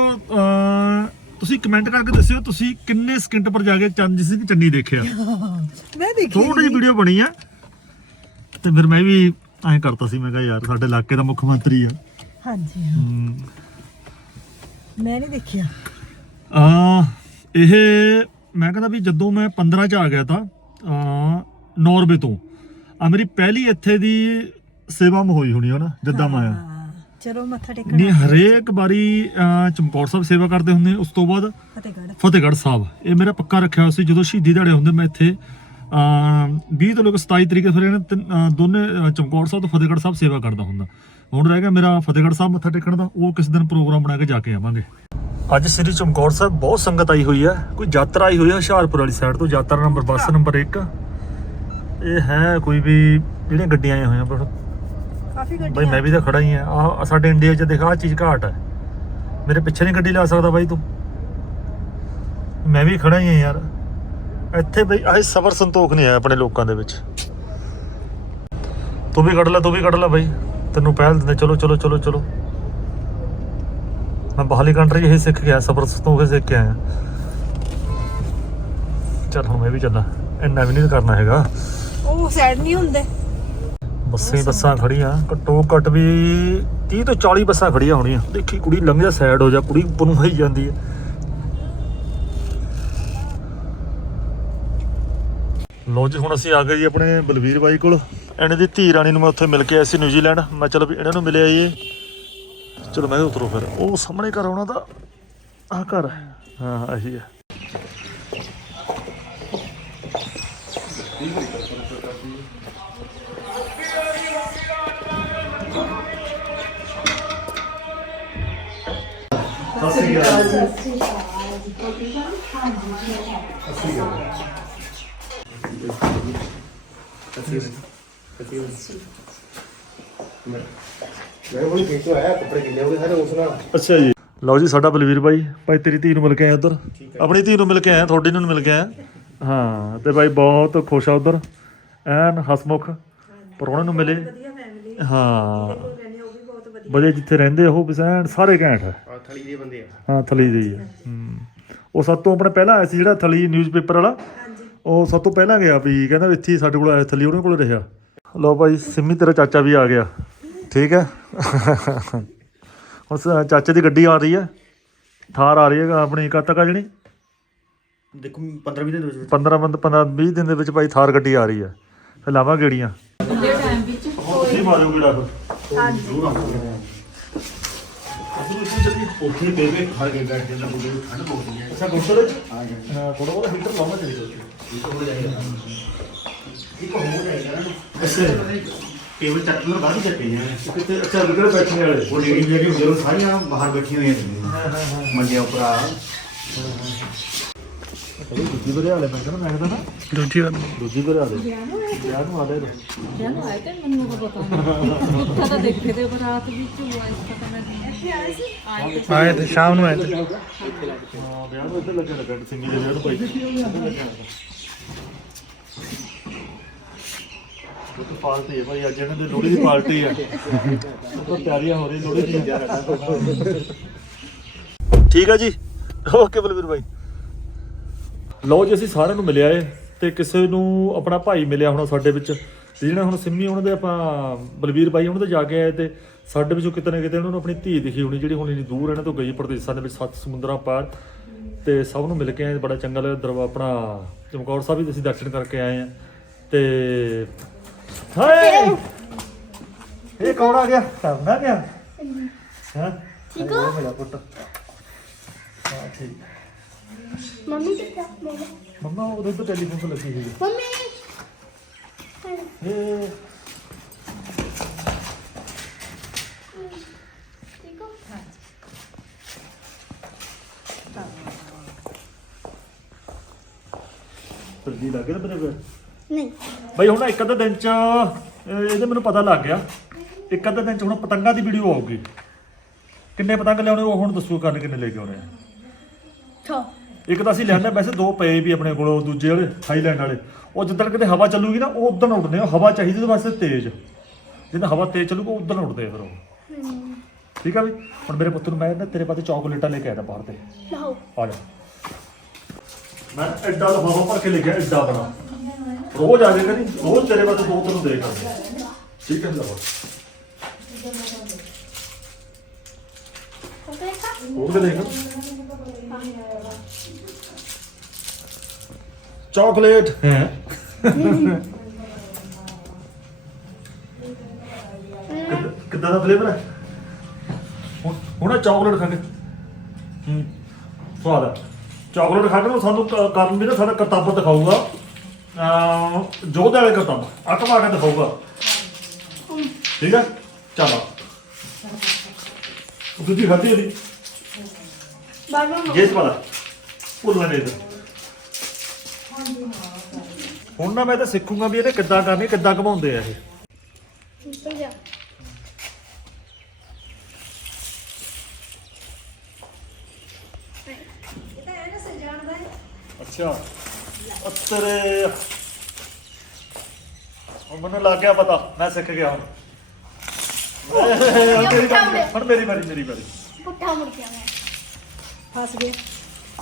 ਤੁਸੀਂ ਕਮੈਂਟ ਕਰਕੇ ਦੱਸਿਓ ਤੁਸੀਂ ਕਿੰਨੇ ਸਕਿੰਟ ਪਰ ਜਾ ਕੇ ਚੰਦ ਸਿੰਘ ਚੰਨੀ ਦੇਖਿਆ? ਮੈਂ ਦੇਖੀ ਥੋੜੀ ਜਿਹੀ ਵੀਡੀਓ ਬਣੀ ਆ। ਤੇ ਫਿਰ ਮੈਂ ਵੀ ਐਂ ਕਰਤਾ ਸੀ ਮੈਂ ਕਿਹਾ ਯਾਰ ਸਾਡੇ ਇਲਾਕੇ ਦਾ ਮੁੱਖ ਮੰਤਰੀ ਆ। ਹਾਂਜੀ। ਮੈਂ ਨਹੀਂ ਦੇਖਿਆ। ਆ ਇਹ ਮੈਂ ਕਹਿੰਦਾ ਵੀ ਜਦੋਂ ਮੈਂ 15 ਚ ਆ ਗਿਆ ਤਾਂ ਆ ਨਾਰਵੇ ਤੋਂ। ਆ ਮੇਰੀ ਪਹਿਲੀ ਇੱਥੇ ਦੀ ਸੇਵਾ ਮ ਹੋਈ ਹੋਣੀ ਹੈ ਨਾ ਜਦਾਂ ਮੈਂ ਆਇਆ ਚਲੋ ਮੱਥਾ ਟੇਕਣ ਨਹੀਂ ਹਰੇਕ ਵਾਰੀ ਅਹ, ਚਮਕੌਰ ਸਾਹਿਬ ਸੇਵਾ ਕਰਦੇ ਹੁੰਦੇ ਉਸ ਤੋਂ ਬਾਅਦ ਫਤਿਹਗੜ੍ਹ। ਫਤਿਹਗੜ੍ਹ ਸਾਹਿਬ। ਇਹ ਮੇਰਾ ਪੱਕਾ ਰੱਖਿਆ ਹੋਇਆ ਸੀ ਜਦੋਂ ਸ਼ਹੀਦੀ ਦਿਹਾੜੇ ਹੁੰਦੇ ਮੈਂ ਇੱਥੇ ਅ 20 ਤੋਂ ਲੈ ਕੇ 27 ਤਰੀਕੇ ਫਿਰ ਇਹਨਾਂ ਤਿੰਨ- ਦੋਨੇ ਚਮਕੌਰ ਸਾਹਿਬ ਤੇ ਫਤਿਹਗੜ੍ਹ ਸਾਹਿਬ ਸੇਵਾ ਕਰਦਾ ਹੁੰਦਾ। ਹੁਣ ਰਹਿ ਗਿਆ ਮੇਰਾ ਫਤਿਹਗੜ੍ਹ ਸਾਹਿਬ ਮੱਥਾ ਟੇਕਣ ਦਾ ਉਹ ਕਿਸ ਦਿਨ ਪ੍ਰੋਗਰਾਮ ਬਣਾ ਕੇ ਜਾ ਕੇ ਆਵਾਂਗੇ। ਅੱਜ ਸ੍ਰੀ ਚਮਕੌਰ ਸਾਹਿਬ ਬਹੁਤ ਸੰਗਤ ਆਈ ਹੋਈ ਹੈ। ਕੋਈ ਯਾਤਰਾ ਆਈ ਹੋਈ ਹੈ ਹੁਸ਼ਿਆਰਪੁਰ ਵਾਲੀ ਸਾਈਡ ਤੋਂ ਯਾਤਰਾ ਨੰਬਰ ਬੱਸ ਨੰਬਰ 1 ਇਹ ਹੈ ਕੋਈ ਵੀ ਜਿਹੜੀਆਂ ਗੱਡੀਆਂ ਆਈਆਂ ਹੋਈਆਂ ਪਰ ਕਾਫੀ ਬਈ ਗੱਡੀਆਂ ਮੈਂ ਵੀ ਤਾਂ ਖੜਾ ਹੀ ਆ ਆਹ ਸਾਡੇ ਇੰਡੀਆ 'ਚ ਦੇਖਾ ਆਹ ਚੀਜ਼ ਘਾਟ ਹੈ। ਮੇਰੇ ਪਿੱਛੇ ਨਹੀਂ ਗੱਡੀ ਲਾ ਸਕਦਾ ਬਾਈ ਤੂੰ। ਮੈਂ ਵੀ ਖੜਾ ਹੀ ਆ ਯਾਰ। ਇੱਥੇ ਬਈ ਆਹ ਸਬਰ ਸੰਤੋਖ ਨਹੀਂ ਹੈ ਆਪਣੇ ਲੋਕਾਂ ਦੇ ਵਿੱਚ। ਤੂੰ ਵੀ ਕੱਢ ਲੈ ਤੂੰ ਵੀ ਕੱਢ ਲੈ ਬਾਈ। ਤੈਨੂੰ ਪਹਿਲ ਦਿੰਦੇ ਚਲੋ ਚਲੋ ਚਲੋ ਚਲੋ। ਮੈਂ ਬਾਹਰਲੀ ਕੰਟਰੀ ਇਹ ਸਿੱਖ ਗਿਆ ਸਬਰ ਤੋਂ ਇਹ ਸਿੱਖ ਕੇ ਆਇਆ। ਚੱਲ ਹੁਣ ਮੈਂ ਵੀ ਚੱਲਾਂ ਇੰਨਾ ਵੀ ਨਹੀਂ ਕਰਨਾ ਹੈਗਾ। ਉਹ ਸਾਈਡ ਨਹੀਂ ਹੁੰਦੇ। ਬੱਸਾਂ ਬੱਸਾਂ ਖੜੀਆਂ ਘੱਟੋ ਘੱਟ ਵੀ 30 ਤੋਂ 40 ਬੱਸਾਂ ਖੜੀਆਂ ਹੋਣੀਆਂ। ਦੇਖੀ ਕੁੜੀ ਲੰਘ ਜਾ ਸਾਈਡ ਹੋ ਜਾ ਕੁੜੀ ਉੱਪਰ ਨੂੰ ਹੋਈ ਜਾਂਦੀ ਹੈ। ਲੋ ਜੀ ਹੁਣ ਅਸੀਂ ਆ ਗਏ ਜੀ ਆਪਣੇ ਬਲਵੀਰ ਬਾਈ ਕੋਲ। ਇਹਨਾਂ ਦੀ ਧੀ ਰਾਣੀ ਨੂੰ ਮੈਂ ਉੱਥੇ ਮਿਲ ਕੇ ਆਇਆ ਸੀ ਨਿਊਜ਼ੀਲੈਂਡ। ਮੈਂ ਚਲੋ ਵੀ ਇਹਨਾਂ ਨੂੰ ਮਿਲਿਆ ਆਈਏ ਚਲੋ ਮੈਂ ਉਤਰੋ ਫਿਰ। ਉਹ ਸਾਹਮਣੇ ਘਰ ਉਹਨਾਂ ਦਾ। ਆਹ ਘਰ ਹੈ ਹਾਂ ਆਹੀ ਹੈ ਸ਼੍ਰੀ ਅੱਛਾ ਜੀ। ਲਓ ਜੀ ਸਾਡਾ ਬਲਵੀਰ ਬਾਈ ਭਾਈ ਤੇਰੀ ਧੀ ਨੂੰ ਮਿਲ ਕੇ ਆਇਆ ਉਧਰ। ਆਪਣੀ ਧੀ ਨੂੰ ਮਿਲ ਕੇ ਆਇਆ ਤੁਹਾਡੀ ਨੂੰ ਮਿਲ ਕੇ ਆਇਆ ਹਾਂ ਤੇ ਬਾਈ ਬਹੁਤ ਖੁਸ਼ ਆ ਉਧਰ। ਐਨ ਹਸਮੁਖ ਪਰੋਣੇ ਨੂੰ ਮਿਲੇ। ਹਾਂ। ਵਧੀਆ। ਜਿੱਥੇ ਰਹਿੰਦੇ ਉਹ ਬਿਸੈਨ ਸਾਰੇ ਘੈਂਟ ਹੈ ਥਲੀ ਦੇ ਬੰਦੇ ਆ। ਹਾਂ ਥਲੀ ਦੇ ਹੀ ਆ। ਉਹ ਸਭ ਤੋਂ ਆਪਣੇ ਪਹਿਲਾਂ ਆਇਆ ਸੀ ਜਿਹੜਾ ਥਲੀ ਨਿਊਜ਼ਪੇਪਰ ਵਾਲਾ? ਉਹ ਸਭ ਤੋਂ ਪਹਿਲਾਂ ਗਿਆ ਵੀ ਕਹਿੰਦਾ ਇੱਥੇ ਸਾਡੇ ਕੋਲ ਆਇਆ ਥਲੀ ਉਹਨੇ ਕੋਲ ਰਿਹਾ। ਲਓ ਭਾਈ ਸਿੰਮੀ ਤੇਰਾ ਚਾਚਾ ਵੀ ਆ ਗਿਆ। ਠੀਕ ਹੈ। ਉਸ ਚਾਚੇ ਦੀ ਗੱਡੀ ਆ ਰਹੀ ਹੈ। ਥਾਰ ਆ ਰਹੀ ਹੈ ਆਪਣੀ ਕਦ ਤੱਕ ਆ ਜਣੀ? ਦੇਖੋ 15 20 ਦਿਨ ਦੇ ਵਿੱਚ। 15 ਬੰਦ 15 20 ਦਿਨ ਦੇ ਵਿੱਚ ਭਾਈ ਥਾਰ ਗੱਡੀ ਆ ਰਹੀ ਹੈ। ਫਿਰ ਲਾਵਾਂ ਗੇੜੀਆਂ। ਤੁਸੀਂ ਮਾਰਿਓ ਗੇੜਾ ਫਿਰ। ਉੱਥੇ ਬੇਬੇ ਖੜ ਕੇ ਬੈਠ ਜਾਂਦਾ ਬੁੱਢੇ ਨੂੰ ਠੰਡ ਬਹੁਤ ਹੈ। ਅੱਛਾ ਗੁੱਸਲ ਹਾਂ ਥੋੜਾ ਬਹੁਤ ਹੀਟਰ ਲਾਉਣਾ ਚਾਹੀਦਾ ਇੱਕ ਹੋ ਜਾਏਗਾ ਨਾ। ਅੱਛਾ। ਕੇਵਲ ਚੱਕ ਨੂੰ ਬਾਹਰ ਹੀ ਚੱਕੇ ਨੇ ਕਿਤੇ ਅੱਛਾ ਵਿਗੜ ਬੈਠਣੇ ਵਾਲੇ। ਉਹ ਲੇਡੀ ਜਿਹੜੀ ਹੁੰਦੀ ਉਹ ਸਾਰੀਆਂ ਬਾਹਰ ਬੈਠੀਆਂ ਹੋਈਆਂ ਨੇ ਮੰਡਿਆਂ ਉੱਪਰ ਆ। ਦੂਜੀ ਬਰੇ ਵਾਲੇ ਮੈਂ ਕਹਿੰਦਾ ਮੈਂ ਕਹਿੰਦਾ ਨਾ। ਦੂਜੀ ਵਾਲੇ ਦੂਜੀ ਬਰੇ ਵਾਲੇ ਵਿਆਹ ਨੂੰ ਆਲੇ ਵਿਆਹ ਨੂੰ ਆਏ ਤੇ ਮੈਨੂੰ ਤਾਂ ਪਤਾ ਨਹੀਂ। ਉੱਥਾ ਤਾਂ ਦੇਖੇ ਤੇ ਬਰਾਤ ਵਿੱਚ ਹੋਇਆ ਇਸ ਪਤਾ ਨਹੀਂ। ਇੱਥੇ ਆਏ ਸੀ? ਆਏ ਤੇ ਤੇ ਸ਼ਾਮ ਨੂੰ ਆਏ ਤੇ। ਹਾਂ ਵਿਆਹ ਨੂੰ ਇੱਧਰ ਲੱਗਿਆ ਲੱਗਾ ਸਿੰਘੀ ਦੇ ਵਿਆਹ ਨੂੰ ਭਾਈ। ਉਹ ਤਾਂ ਪਾਰਟੀ ਹੈ ਭਾਈ, ਅੱਜ ਇਹਨਾਂ ਦੇ ਲੋਹੜੀ ਦੀ ਪਾਰਟੀ ਹੈ ਉਹ ਤਾਂ ਤਿਆਰੀਆਂ ਹੋ ਰਹੀ ਲੋਹੜੀ ਦੀਆਂ। ਠੀਕ ਹੈ ਜੀ? ਓਕੇ ਬਲਵੀਰ ਭਾਈ ਲਓ ਜੀ, ਅਸੀਂ ਸਾਰਿਆਂ ਨੂੰ ਮਿਲਿਆ ਏ ਤੇ ਕਿਸੇ ਨੂੰ ਆਪਣਾ ਭਾਈ ਮਿਲਿਆ ਹੋਣਾ ਸਾਡੇ ਵਿੱਚ। ਤੇ ਜਿਹੜਾ ਹੁਣ ਸਿੰਮੀ, ਉਹਨਾਂ ਦੇ ਆਪਾਂ ਬਲਵੀਰ ਭਾਈ ਉਹਨਾਂ ਦੇ ਜਾ ਕੇ ਆਏ ਤੇ ਸਾਡੇ ਵਿੱਚੋਂ ਕਿਤੇ ਨਾ ਕਿਤੇ ਉਹਨਾਂ ਨੂੰ ਆਪਣੀ ਧੀ ਦਿਖੀ ਹੋਣੀ, ਜਿਹੜੀ ਹੁਣ ਇੰਨੀ ਦੂਰ ਇਹਨਾਂ ਤੋਂ ਗਈ ਪ੍ਰਦੇਸ਼ਾਂ ਦੇ ਵਿੱਚ, ਸੱਤ ਸਮੁੰਦਰਾਂ ਪਾਰ। ਤੇ ਸਭ ਨੂੰ ਮਿਲ ਕੇ ਆਏ, ਬੜਾ ਚੰਗਾ ਲੱਗਿਆ ਦਰਬਾਰ ਆਪਣਾ ਚਮਕੌਰ ਸਾਹਿਬ ਵੀ ਅਸੀਂ ਦਰਸ਼ਨ ਕਰਕੇ ਆਏ ਆ। ਤੇ ਹਾਏ। ਇਹ ਕੌਣ ਆ ਗਿਆ? ਕਰਨਾ ਗਿਆ। ਹਾਂ? ਠੀਕ ਹੋ? ਮੇਰਾ ਪੁੱਤ। ਹਾਂ ਠੀਕ। ਮੰਮੀ ਕਿੱਥੇ ਮੰਮੀ ਮੰਮਾ ਉਹਦੇ ਤੋਂ ਟੈਲੀਫੋਨ ਤੋਂ ਲੱਗੀ ਸੀ ਮੰਮੀ। ਇਹ ਤਰਜੀ ਲੱਗ ਮੇਰੇ ਕੋਲ? ਨਹੀਂ। ਬਈ ਹੁਣ ਇੱਕ ਅੱਧੇ ਦਿਨ ਚ ਅਹ, ਇਹਦੇ ਮੈਨੂੰ ਪਤਾ ਲੱਗ ਗਿਆ। ਇੱਕ ਅੱਧੇ ਦਿਨ ਚ ਹੁਣ ਪਤੰਗਾਂ ਦੀ ਵੀਡੀਓ ਆਊਗੀ। ਕਿੰਨੇ ਪਤੰਗ ਲਿਆਉਣੇ ਉਹ ਹੁਣ ਦੱਸੋ ਕਰਨ ਕਿੰਨੇ ਲੈ ਕੇ ਆਉਣੇ ਆ। ਛੋ। ਇੱਕ ਤਾਂ ਅਸੀਂ ਲੈਣੇ ਵੈਸੇ ਦੋ ਪਏ ਵੀ ਆਪਣੇ ਕੋਲ ਉਹ ਦੂਜੇ ਵਾਲੇ ਥਾਈਲੈਂਡ ਵਾਲੇ। ਉਹ ਜਿੱਦਣ ਕਿਤੇ ਹਵਾ ਚੱਲੂਗੀ ਨਾ ਉਹ ਉਦੋਂ ਉੱਡਦੇ ਆ। ਹਵਾ ਚਾਹੀਦੀ ਉਹਦੇ ਵਾਸਤੇ ਤੇਜ਼। ਜਿੱਦਾਂ ਹਵਾ ਤੇਜ਼ ਚੱਲੂਗਾ ਉਦੋਂ ਉੱਡਦੇ ਆ ਫਿਰ ਉਹ। ਠੀਕ ਆ ਵੀ? ਹੁਣ ਮੇਰੇ ਪੁੱਤ ਨੂੰ ਮੈਂ ਨਾ ਤੇਰੇ ਪਾਸੇ ਚਾਕਲੇਟਾਂ ਲੈ ਕੇ ਆਇਆ ਬਾਹਰ ਤੇ। ਲਓ। ਆ ਜਾ। ਮੈਂ ਐਡਾ ਲਫਾਫਾ ਭਰ ਕੇ ਲੈ ਗਿਆ ਐਡਾ ਬੜਾ। ਰੋਜ਼ ਆ ਜਾਏਗਾ ਨਹੀਂ ਰੋਜ਼ ਤੇਰੇ ਵਾਸਤੇ ਦੋ ਤੈਨੂੰ ਦੇ ਕਰ ਠੀਕ ਹੈ ਕਾ ਹੋਰ ਦੇਖ। ਚਾਕਲੇਟ। ਹੈ। ਕਿੱਦਾਂ ਦਾ ਫਲੇਵਰ ਹੈ? ਹੁਣ ਚਾਕਲੇਟ ਖਾ ਕੇ। ਹੂੰ। ਸਵਾਦ ਹੈ। ਚਾਕਲੇਟ ਖਾ ਕੇ ਨਾ ਸਾਨੂੰ ਕਰਨ ਵੀ ਨਾ ਸਾਡਾ ਕਰਤੱਵ ਦਿਖਾਊਗਾ। ਜੋਧ ਵਾਲੇ ਕਰਤੱਵ ਅਟਵਾ ਕੇ ਦਿਖਾਊਗਾ ਠੀਕ ਹੈ? ਚਲੋ ਦੂਜੀ ਖਾਧੀ ਉਹਦੀ? ਜੇਸ ਵਾਲਾ ਭੁੱਲਣਾ ਨਹੀਂ ਇਹਦਾ ਹੁਣ ਨਾ ਮੈਂ ਤਾਂ ਸਿੱਖੂਗਾ ਵੀ ਇਹਨੇ ਕਿੱਦਾਂ ਕਰਨੀ ਕਿੱਦਾਂ ਘਮਾਉਂਦੇ ਆ ਇਹ। ਅੱਛਾ। ਅੱਤਰੇ ਹੁਣ ਮੈਨੂੰ ਲੱਗ ਗਿਆ ਪਤਾ ਮੈਂ ਸਿੱਖ ਗਿਆ ਹੁਣ। ਹੁਣ ਮੇਰੀ ਵਾਰੀ ਹੁਣ ਮੇਰੀ ਵਾਰੀ ਮੇਰੀ ਵਾਰੀ। ਪੁੱਠਾ ਮੁੜ ਗਿਆ ਮੈਂ। ਫਸ ਗਏ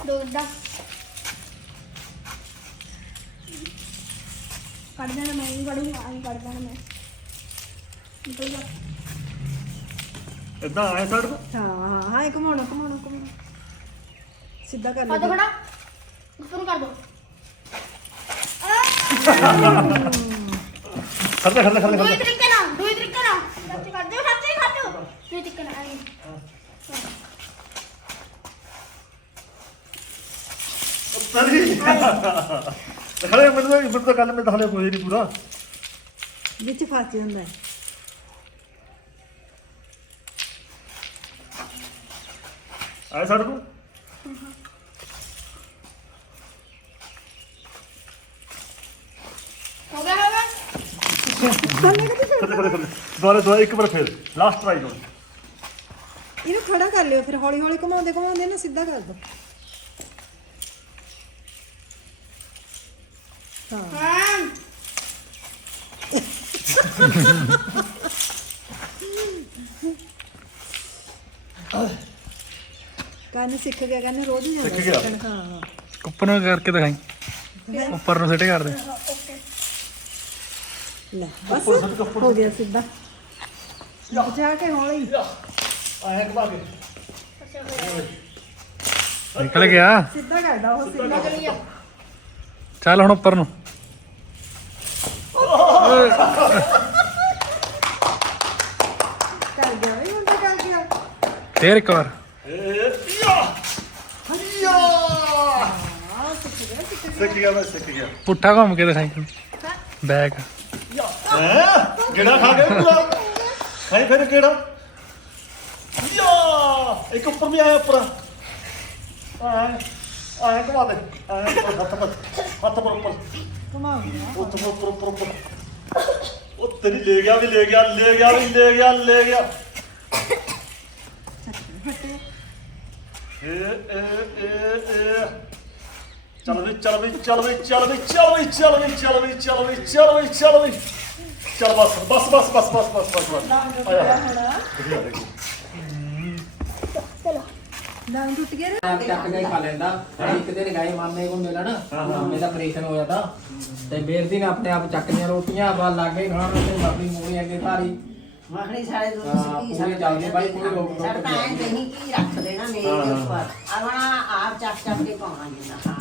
ਦੋ ਦਾ ਕੱਢ ਦੇਣਾ ਮੈਂ ਵੀ ਕੱਢੂੰਗਾ ਆਈ ਕੱਢ ਦੇਣਾ ਮੈਂ। ਨਿਕਲ ਜਾ। ਇਦਾਂ ਆਏ ਦੋ। ਹਾਂ ਹਾਂ ਹਾਂ ਇਹ ਘਮਾਉਣਾ ਘਮਾਉਣਾ ਘਮਾਉਣਾ। ਸਿੱਧਾ ਕਰ ਲੈ ਦੋ ਖੜਾ ਉੱਪਰ ਨੂੰ ਕਰ। ਦੋ ਖੜਦੇ ਖੜਦੇ ਖੜਦੇ দুই ਖੜਦੇ তরিকা না দুই তরিকা না সবচেয়ে খাদ্য সবচেয়ে খাদ্য দুই তরিকা না এই। ਤਰੀ ਖੜੇ ਮੈਨੂੰ ਤਾਂ ਮੈਨੂੰ ਤਾਂ ਕੱਲ ਮੈਂ ਤਾਂ ਕੋਈ ਨਹੀਂ ਪੂਰਾ। ਵਿੱਚ ਫਸ ਜਾਂਦਾ ਹੈ। ਆਇਆ ਸਾਡੇ ਕੋਲ? ਖੱਲੇ ਖੱਲੇ ਦੁਬਾਰਾ ਦੁਬਾਰਾ ਇੱਕ ਵਾਰ ਫੇਰ ਲਾਸਟ ਟਰਾਈ ਕਰੋ। ਇਹਨੂੰ ਖੜਾ ਕਰ ਲਿਓ ਫਿਰ ਹੌਲੀ ਹੌਲੀ ਘਮਾਉਂਦੇ ਘਮਾਉਂਦੇ ਨਾ ਸਿੱਧਾ ਕਰ ਦੋ। ਹਾਂ। ਕੰਨ ਸਿੱਖ ਗਿਆ ਕੰਨ ਰੋਜ਼ ਹੀ ਜਾਂਦਾ ਸਿੱਖ ਗਿਆ। ਸਿੱਖਣ, ਹਾਂ ਉੱਪਰ ਨੂੰ ਕਰਕੇ ਦਿਖਾਈ। ਉੱਪਰ ਨੂੰ ਸਿੱਟ ਕਰ ਦੇ। ਲੈ ਬਸ। ਹੋ ਗਿਆ ਸਿੱਧਾ। ਬਚਾ ਕੇ ਹੌਲੀ। ਆਏ ਕਮਾ ਕੇ। ਨਿਕਲ ਗਿਆ। ਸਿੱਧਾ ਕਰਦਾ ਉਹ ਸਿੱਧਾ ਚੱਲ ਹੁਣ ਉੱਪਰ ਨੂੰ। ਕਰ ਗਿਆ ਵੀ ਮੁੰਡਾ ਕਰ ਗਿਆ। ਫੇਰ ਇੱਕ ਵਾਰ। ਸਿੱਖ ਗਿਆ ਮੈਂ ਸਿੱਖ ਗਿਆ। ਪੁੱਠਾ ਘੁੰਮ ਕੇ ਦਿਖਾਈ। ਬੈਕ। ਹੈ? ਕਿਹੜਾ ਖਾ ਗਿਆ ਪੂਰਾ? ਖਾਈ ਫਿਰ ਕਿਹੜਾ? ਯਾ! ਇੱਕ ਉੱਪਰ ਵੀ ਆਇਆ ਉੱਪਰ। ਆਏ ਆਏ ਕਮਾ ਦੇ। ਆਏ ਉੱਪਰ, ਹੱਥ ਪਰ ਹੱਥ ਪਰ ਉੱਪਰ। ਘਮਾਉਂਦਾ ਉੱਪਰ ਉੱਪਰ ਉੱਪਰ ਉੱਪਰ। ਉਹ ਤੇਰੀ ਲੈ ਗਿਆ ਵੀ ਲੈ ਗਿਆ ਲੈ ਗਿਆ ਵੀ ਲੈ ਗਿਆ ਲੈ ਗਿਆ। ਏ ਏ ਏ ਏ। ਚੱਲ ਵੀ ਚੱਲ ਵੀ ਚੱਲ ਵੀ ਚੱਲ ਵੀ ਚੱਲ ਵੀ ਚੱਲ ਵੀ ਚੱਲ ਵੀ ਚੱਲ ਵੀ ਚੱਲ ਵੀ। ਚੱਲ ਬਸ ਬਸ ਬਸ ਬਸ ਬਸ ਬਸ ਬਸ ਬਸ। ਆਇਆ। ਵਧੀਆ ਦੇਖੋ ਨਾਮ ਟੁੱਟ ਗਿਆ ਨਾ ਚੱਕ ਕੇ ਖਾ ਲੈਂਦਾ। ਇੱਕ ਦਿਨ ਗਏ ਮਾਮੇ ਕੋਲ ਮਿਲਣ। ਮਾਮੇ ਦਾ ਆਪਰੇਸ਼ਨ ਹੋਇਆ ਤਾਂ। ਤੇ ਬੇਰਦੀ ਨੇ ਆਪਣੇ ਆਪ ਚੱਕੀਆਂ ਰੋਟੀਆਂ ਬਾ ਲਾਗੇ ਖਾਣ ਤੇ ਆਪਣੀ ਮੂਹਰੇ ਅੱਗੇ ਧਾਰੀ। ਮੱਖਣੀ ਸਾਰੇ ਦੋ ਸਿੱਕੀ ਪੂਰੀ ਚੱਲਦੀ ਬਾਈ, ਪੂਰੀ ਰੋਕ- ਰੋਕ ਸਾਡਾ ਤਾਂ ਐਂ ਨਹੀਂ ਕੀ ਰੱਖ ਦੇਣਾ ਮੇਰੇ ਉੱਪਰ। ਆਪਣਾ ਆਪ ਚੱਕ ਚੱਕ ਕੇ ਪਾਉਣਾ ਜਿੰਨਾ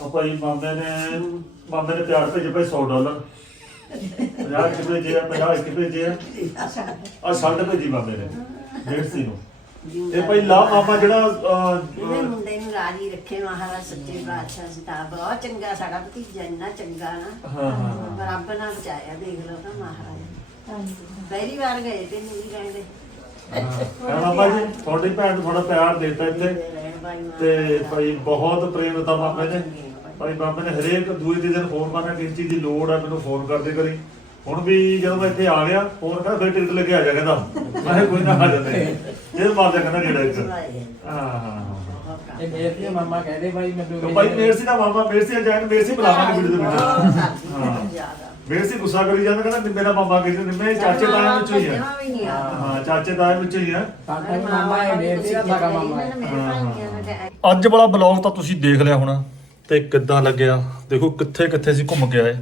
ਉਹ ਭਾਈ ਮਾਮੇ ਨੇ ਮਾਮੇ ਨੇ ਪਿਆਰ ਭੇਜੇ ਭਾਈ 100 ਡਾਲਰ। 50 ਕਿ ਭੇਜੇ ਆ 50 ਕਿ ਭੇਜੇ ਆ। ਆ ਛੱਡ ਭੇਜੀ ਮਾਮੇ ਨੇ ਡੇਢ ਸੀ ਨੂੰ। ਇਹ ਭਾਈ ਲਾ ਮਾਮਾ ਜਿਹੜਾ ਅਹ, ਇਹਨੇ ਅਹ, ਮੁੰਡੇ ਨੂੰ ਰਾਜੀ ਰੱਖੇ ਮਹਾਰਾਜ ਸੱਚੇ ਬਾਦਸ਼ਾਹ ਸਿਤਾ ਬਹੁਤ ਚੰਗਾ ਸਾਡਾ ਭਤੀਜਾ ਇੰਨਾ ਚੰਗਾ ਨਾ। ਹਾਂ ਹਾਂ ਹਾਂ। ਰੱਬ ਨਾਲ ਬਚਾਇਆ ਦੇਖ ਲਓ ਤਾਂ ਮਹਾਰਾਜ। ਪਹਿਲੀ ਵਾਰ ਗਏ ਤੇ ਨਿਊਜ਼ੀਲੈਂਡ ਦੇ ਹਾਂ। ਮਾਮਾ ਜੀ ਤੁਹਾਡੀ ਭੈਣ ਨੂੰ ਥੋੜਾ ਪਿਆਰ ਦੇਤਾ ਇੱਥੇ। ਰਹਿਣ ਬਾਈ ਮਾਂ ਤੇ ਭਾਈ ਬਹੁਤ ਪ੍ਰੇਮ ਦਿੱਤਾ ਮਾਮੇ ਨੇ ਭਾਈ ਮਾਮੇ ਨੇ ਹਰੇਕ ਦੂਏ ਦਿਨ ਫੋਨ ਕਰਨਾ ਕਿਸ ਚੀਜ਼ ਦੀ ਲੋੜ ਆ ਮੈਨੂੰ ਫੋਨ ਕਰਦੇ ਕਰੀ ਹੁਣ ਵੀ ਜਦੋਂ ਮੈਂ ਇੱਥੇ ਆ ਗਿਆ ਫੋਨ ਕਹਿੰਦਾ ਫਿਰ ਟਿਕਟ ਲੈ ਕੇ ਆ ਜਾ ਕਹਿੰਦਾ। ਮੈਂ ਕਿਹਾ ਕੋਈ ਨਾ ਆ ਜਾਂਦੇ ਫਿਰ ਮਾਰ ਜਾ ਕਹਿੰਦਾ ਜਿਹੜਾ ਇੱਕ। ਹਾਂ। ਹਾਂ ਹਾਂ ਇਹ ਬੇਰਦੀ ਮਾਮਾ ਕਹਿੰਦੇ ਬਾਈ ਮੈਨੂੰ ਤਾਂ ਭਾਈ ਮੇਰਸੀ ਦਾ ਮਾਮਾ ਮੇਰਸੀ ਜਾਣ ਮੇਰਸੀ ਬੁਲਾਵਾਂਗੇ ਵੀਡੀਓ ਦੇ ਵਿੱਚ। ਹਾਂ। ਮੇਰਸੀ ਗੁੱਸਾ ਕਰੀ ਜਾਂਦਾ ਕਹਿੰਦਾ ਮੇਰਾ ਮਾਮਾ ਕਿਹਦੇ ਨਿੰਮੇ ਚਾਚੇ ਤਾਏ ਵਿੱਚੋਂ ਹੀ ਆ। ਹਾਂ ਚਾਚੇ ਤਾਏ ਵਿੱਚੋਂ ਹੀ ਆ। ਮਾਮਾ ਹੈ ਬੇਰਦੀ ਦਾ ਸਾਡਾ ਮਾਮਾ ਹੈ। ਅੱਜ ਵਾਲਾ ਬਲੌਗ ਤਾਂ ਤੁਸੀਂ ਦੇਖ ਲਿਆ ਹੋਣਾ। ਤੇ ਕਿੱਦਾਂ ਲੱਗਿਆ? ਦੇਖੋ ਕਿੱਥੇ ਕਿੱਥੇ ਸੀ ਘੁੰਮ ਕੇ ਆਏ।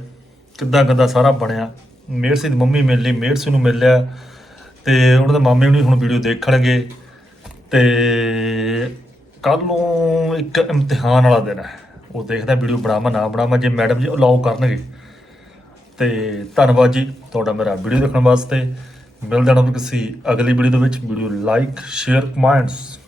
ਕਿੱਦਾਂ ਕਿੱਦਾਂ ਸਾਰਾ ਬਣਿਆ। ਮੇਰ ਸਿੰਘ ਦੀ ਮੰਮੀ ਮਿਲ ਲਈ ਮੇਰ ਸਿੰਘ ਨੂੰ ਮਿਲ ਲਿਆ ਤੇ ਉਹਨਾਂ ਦੇ ਮਾਮੇ ਹੁਣੀ ਹੁਣ ਵੀਡੀਓ ਦੇਖਣਗੇ ਤੇ ਕੱਲ ਨੂੰ ਇੱਕ ਇਮਤਿਹਾਨ ਵਾਲਾ ਦਿਨ ਹੈ। ਉਹ ਦੇਖਦਾ ਵੀਡੀਓ ਬਣਾਵਾਂ, ਨਾ ਬਣਾਵਾਂ, ਜੇ ਮੈਡਮ ਜੀ ਅਲਾਉ ਕਰਨਗੇ। ਤੇ ਧੰਨਵਾਦ ਜੀ, ਤੁਹਾਡਾ ਮੇਰਾ ਵੀਡੀਓ ਦੇਖਣ ਵਾਸਤੇ। ਮਿਲਦੇ ਹਾਂ ਕਿਸੇ ਅਗਲੀ ਵੀਡੀਓ ਦੇ ਵਿੱਚ। Video like share comments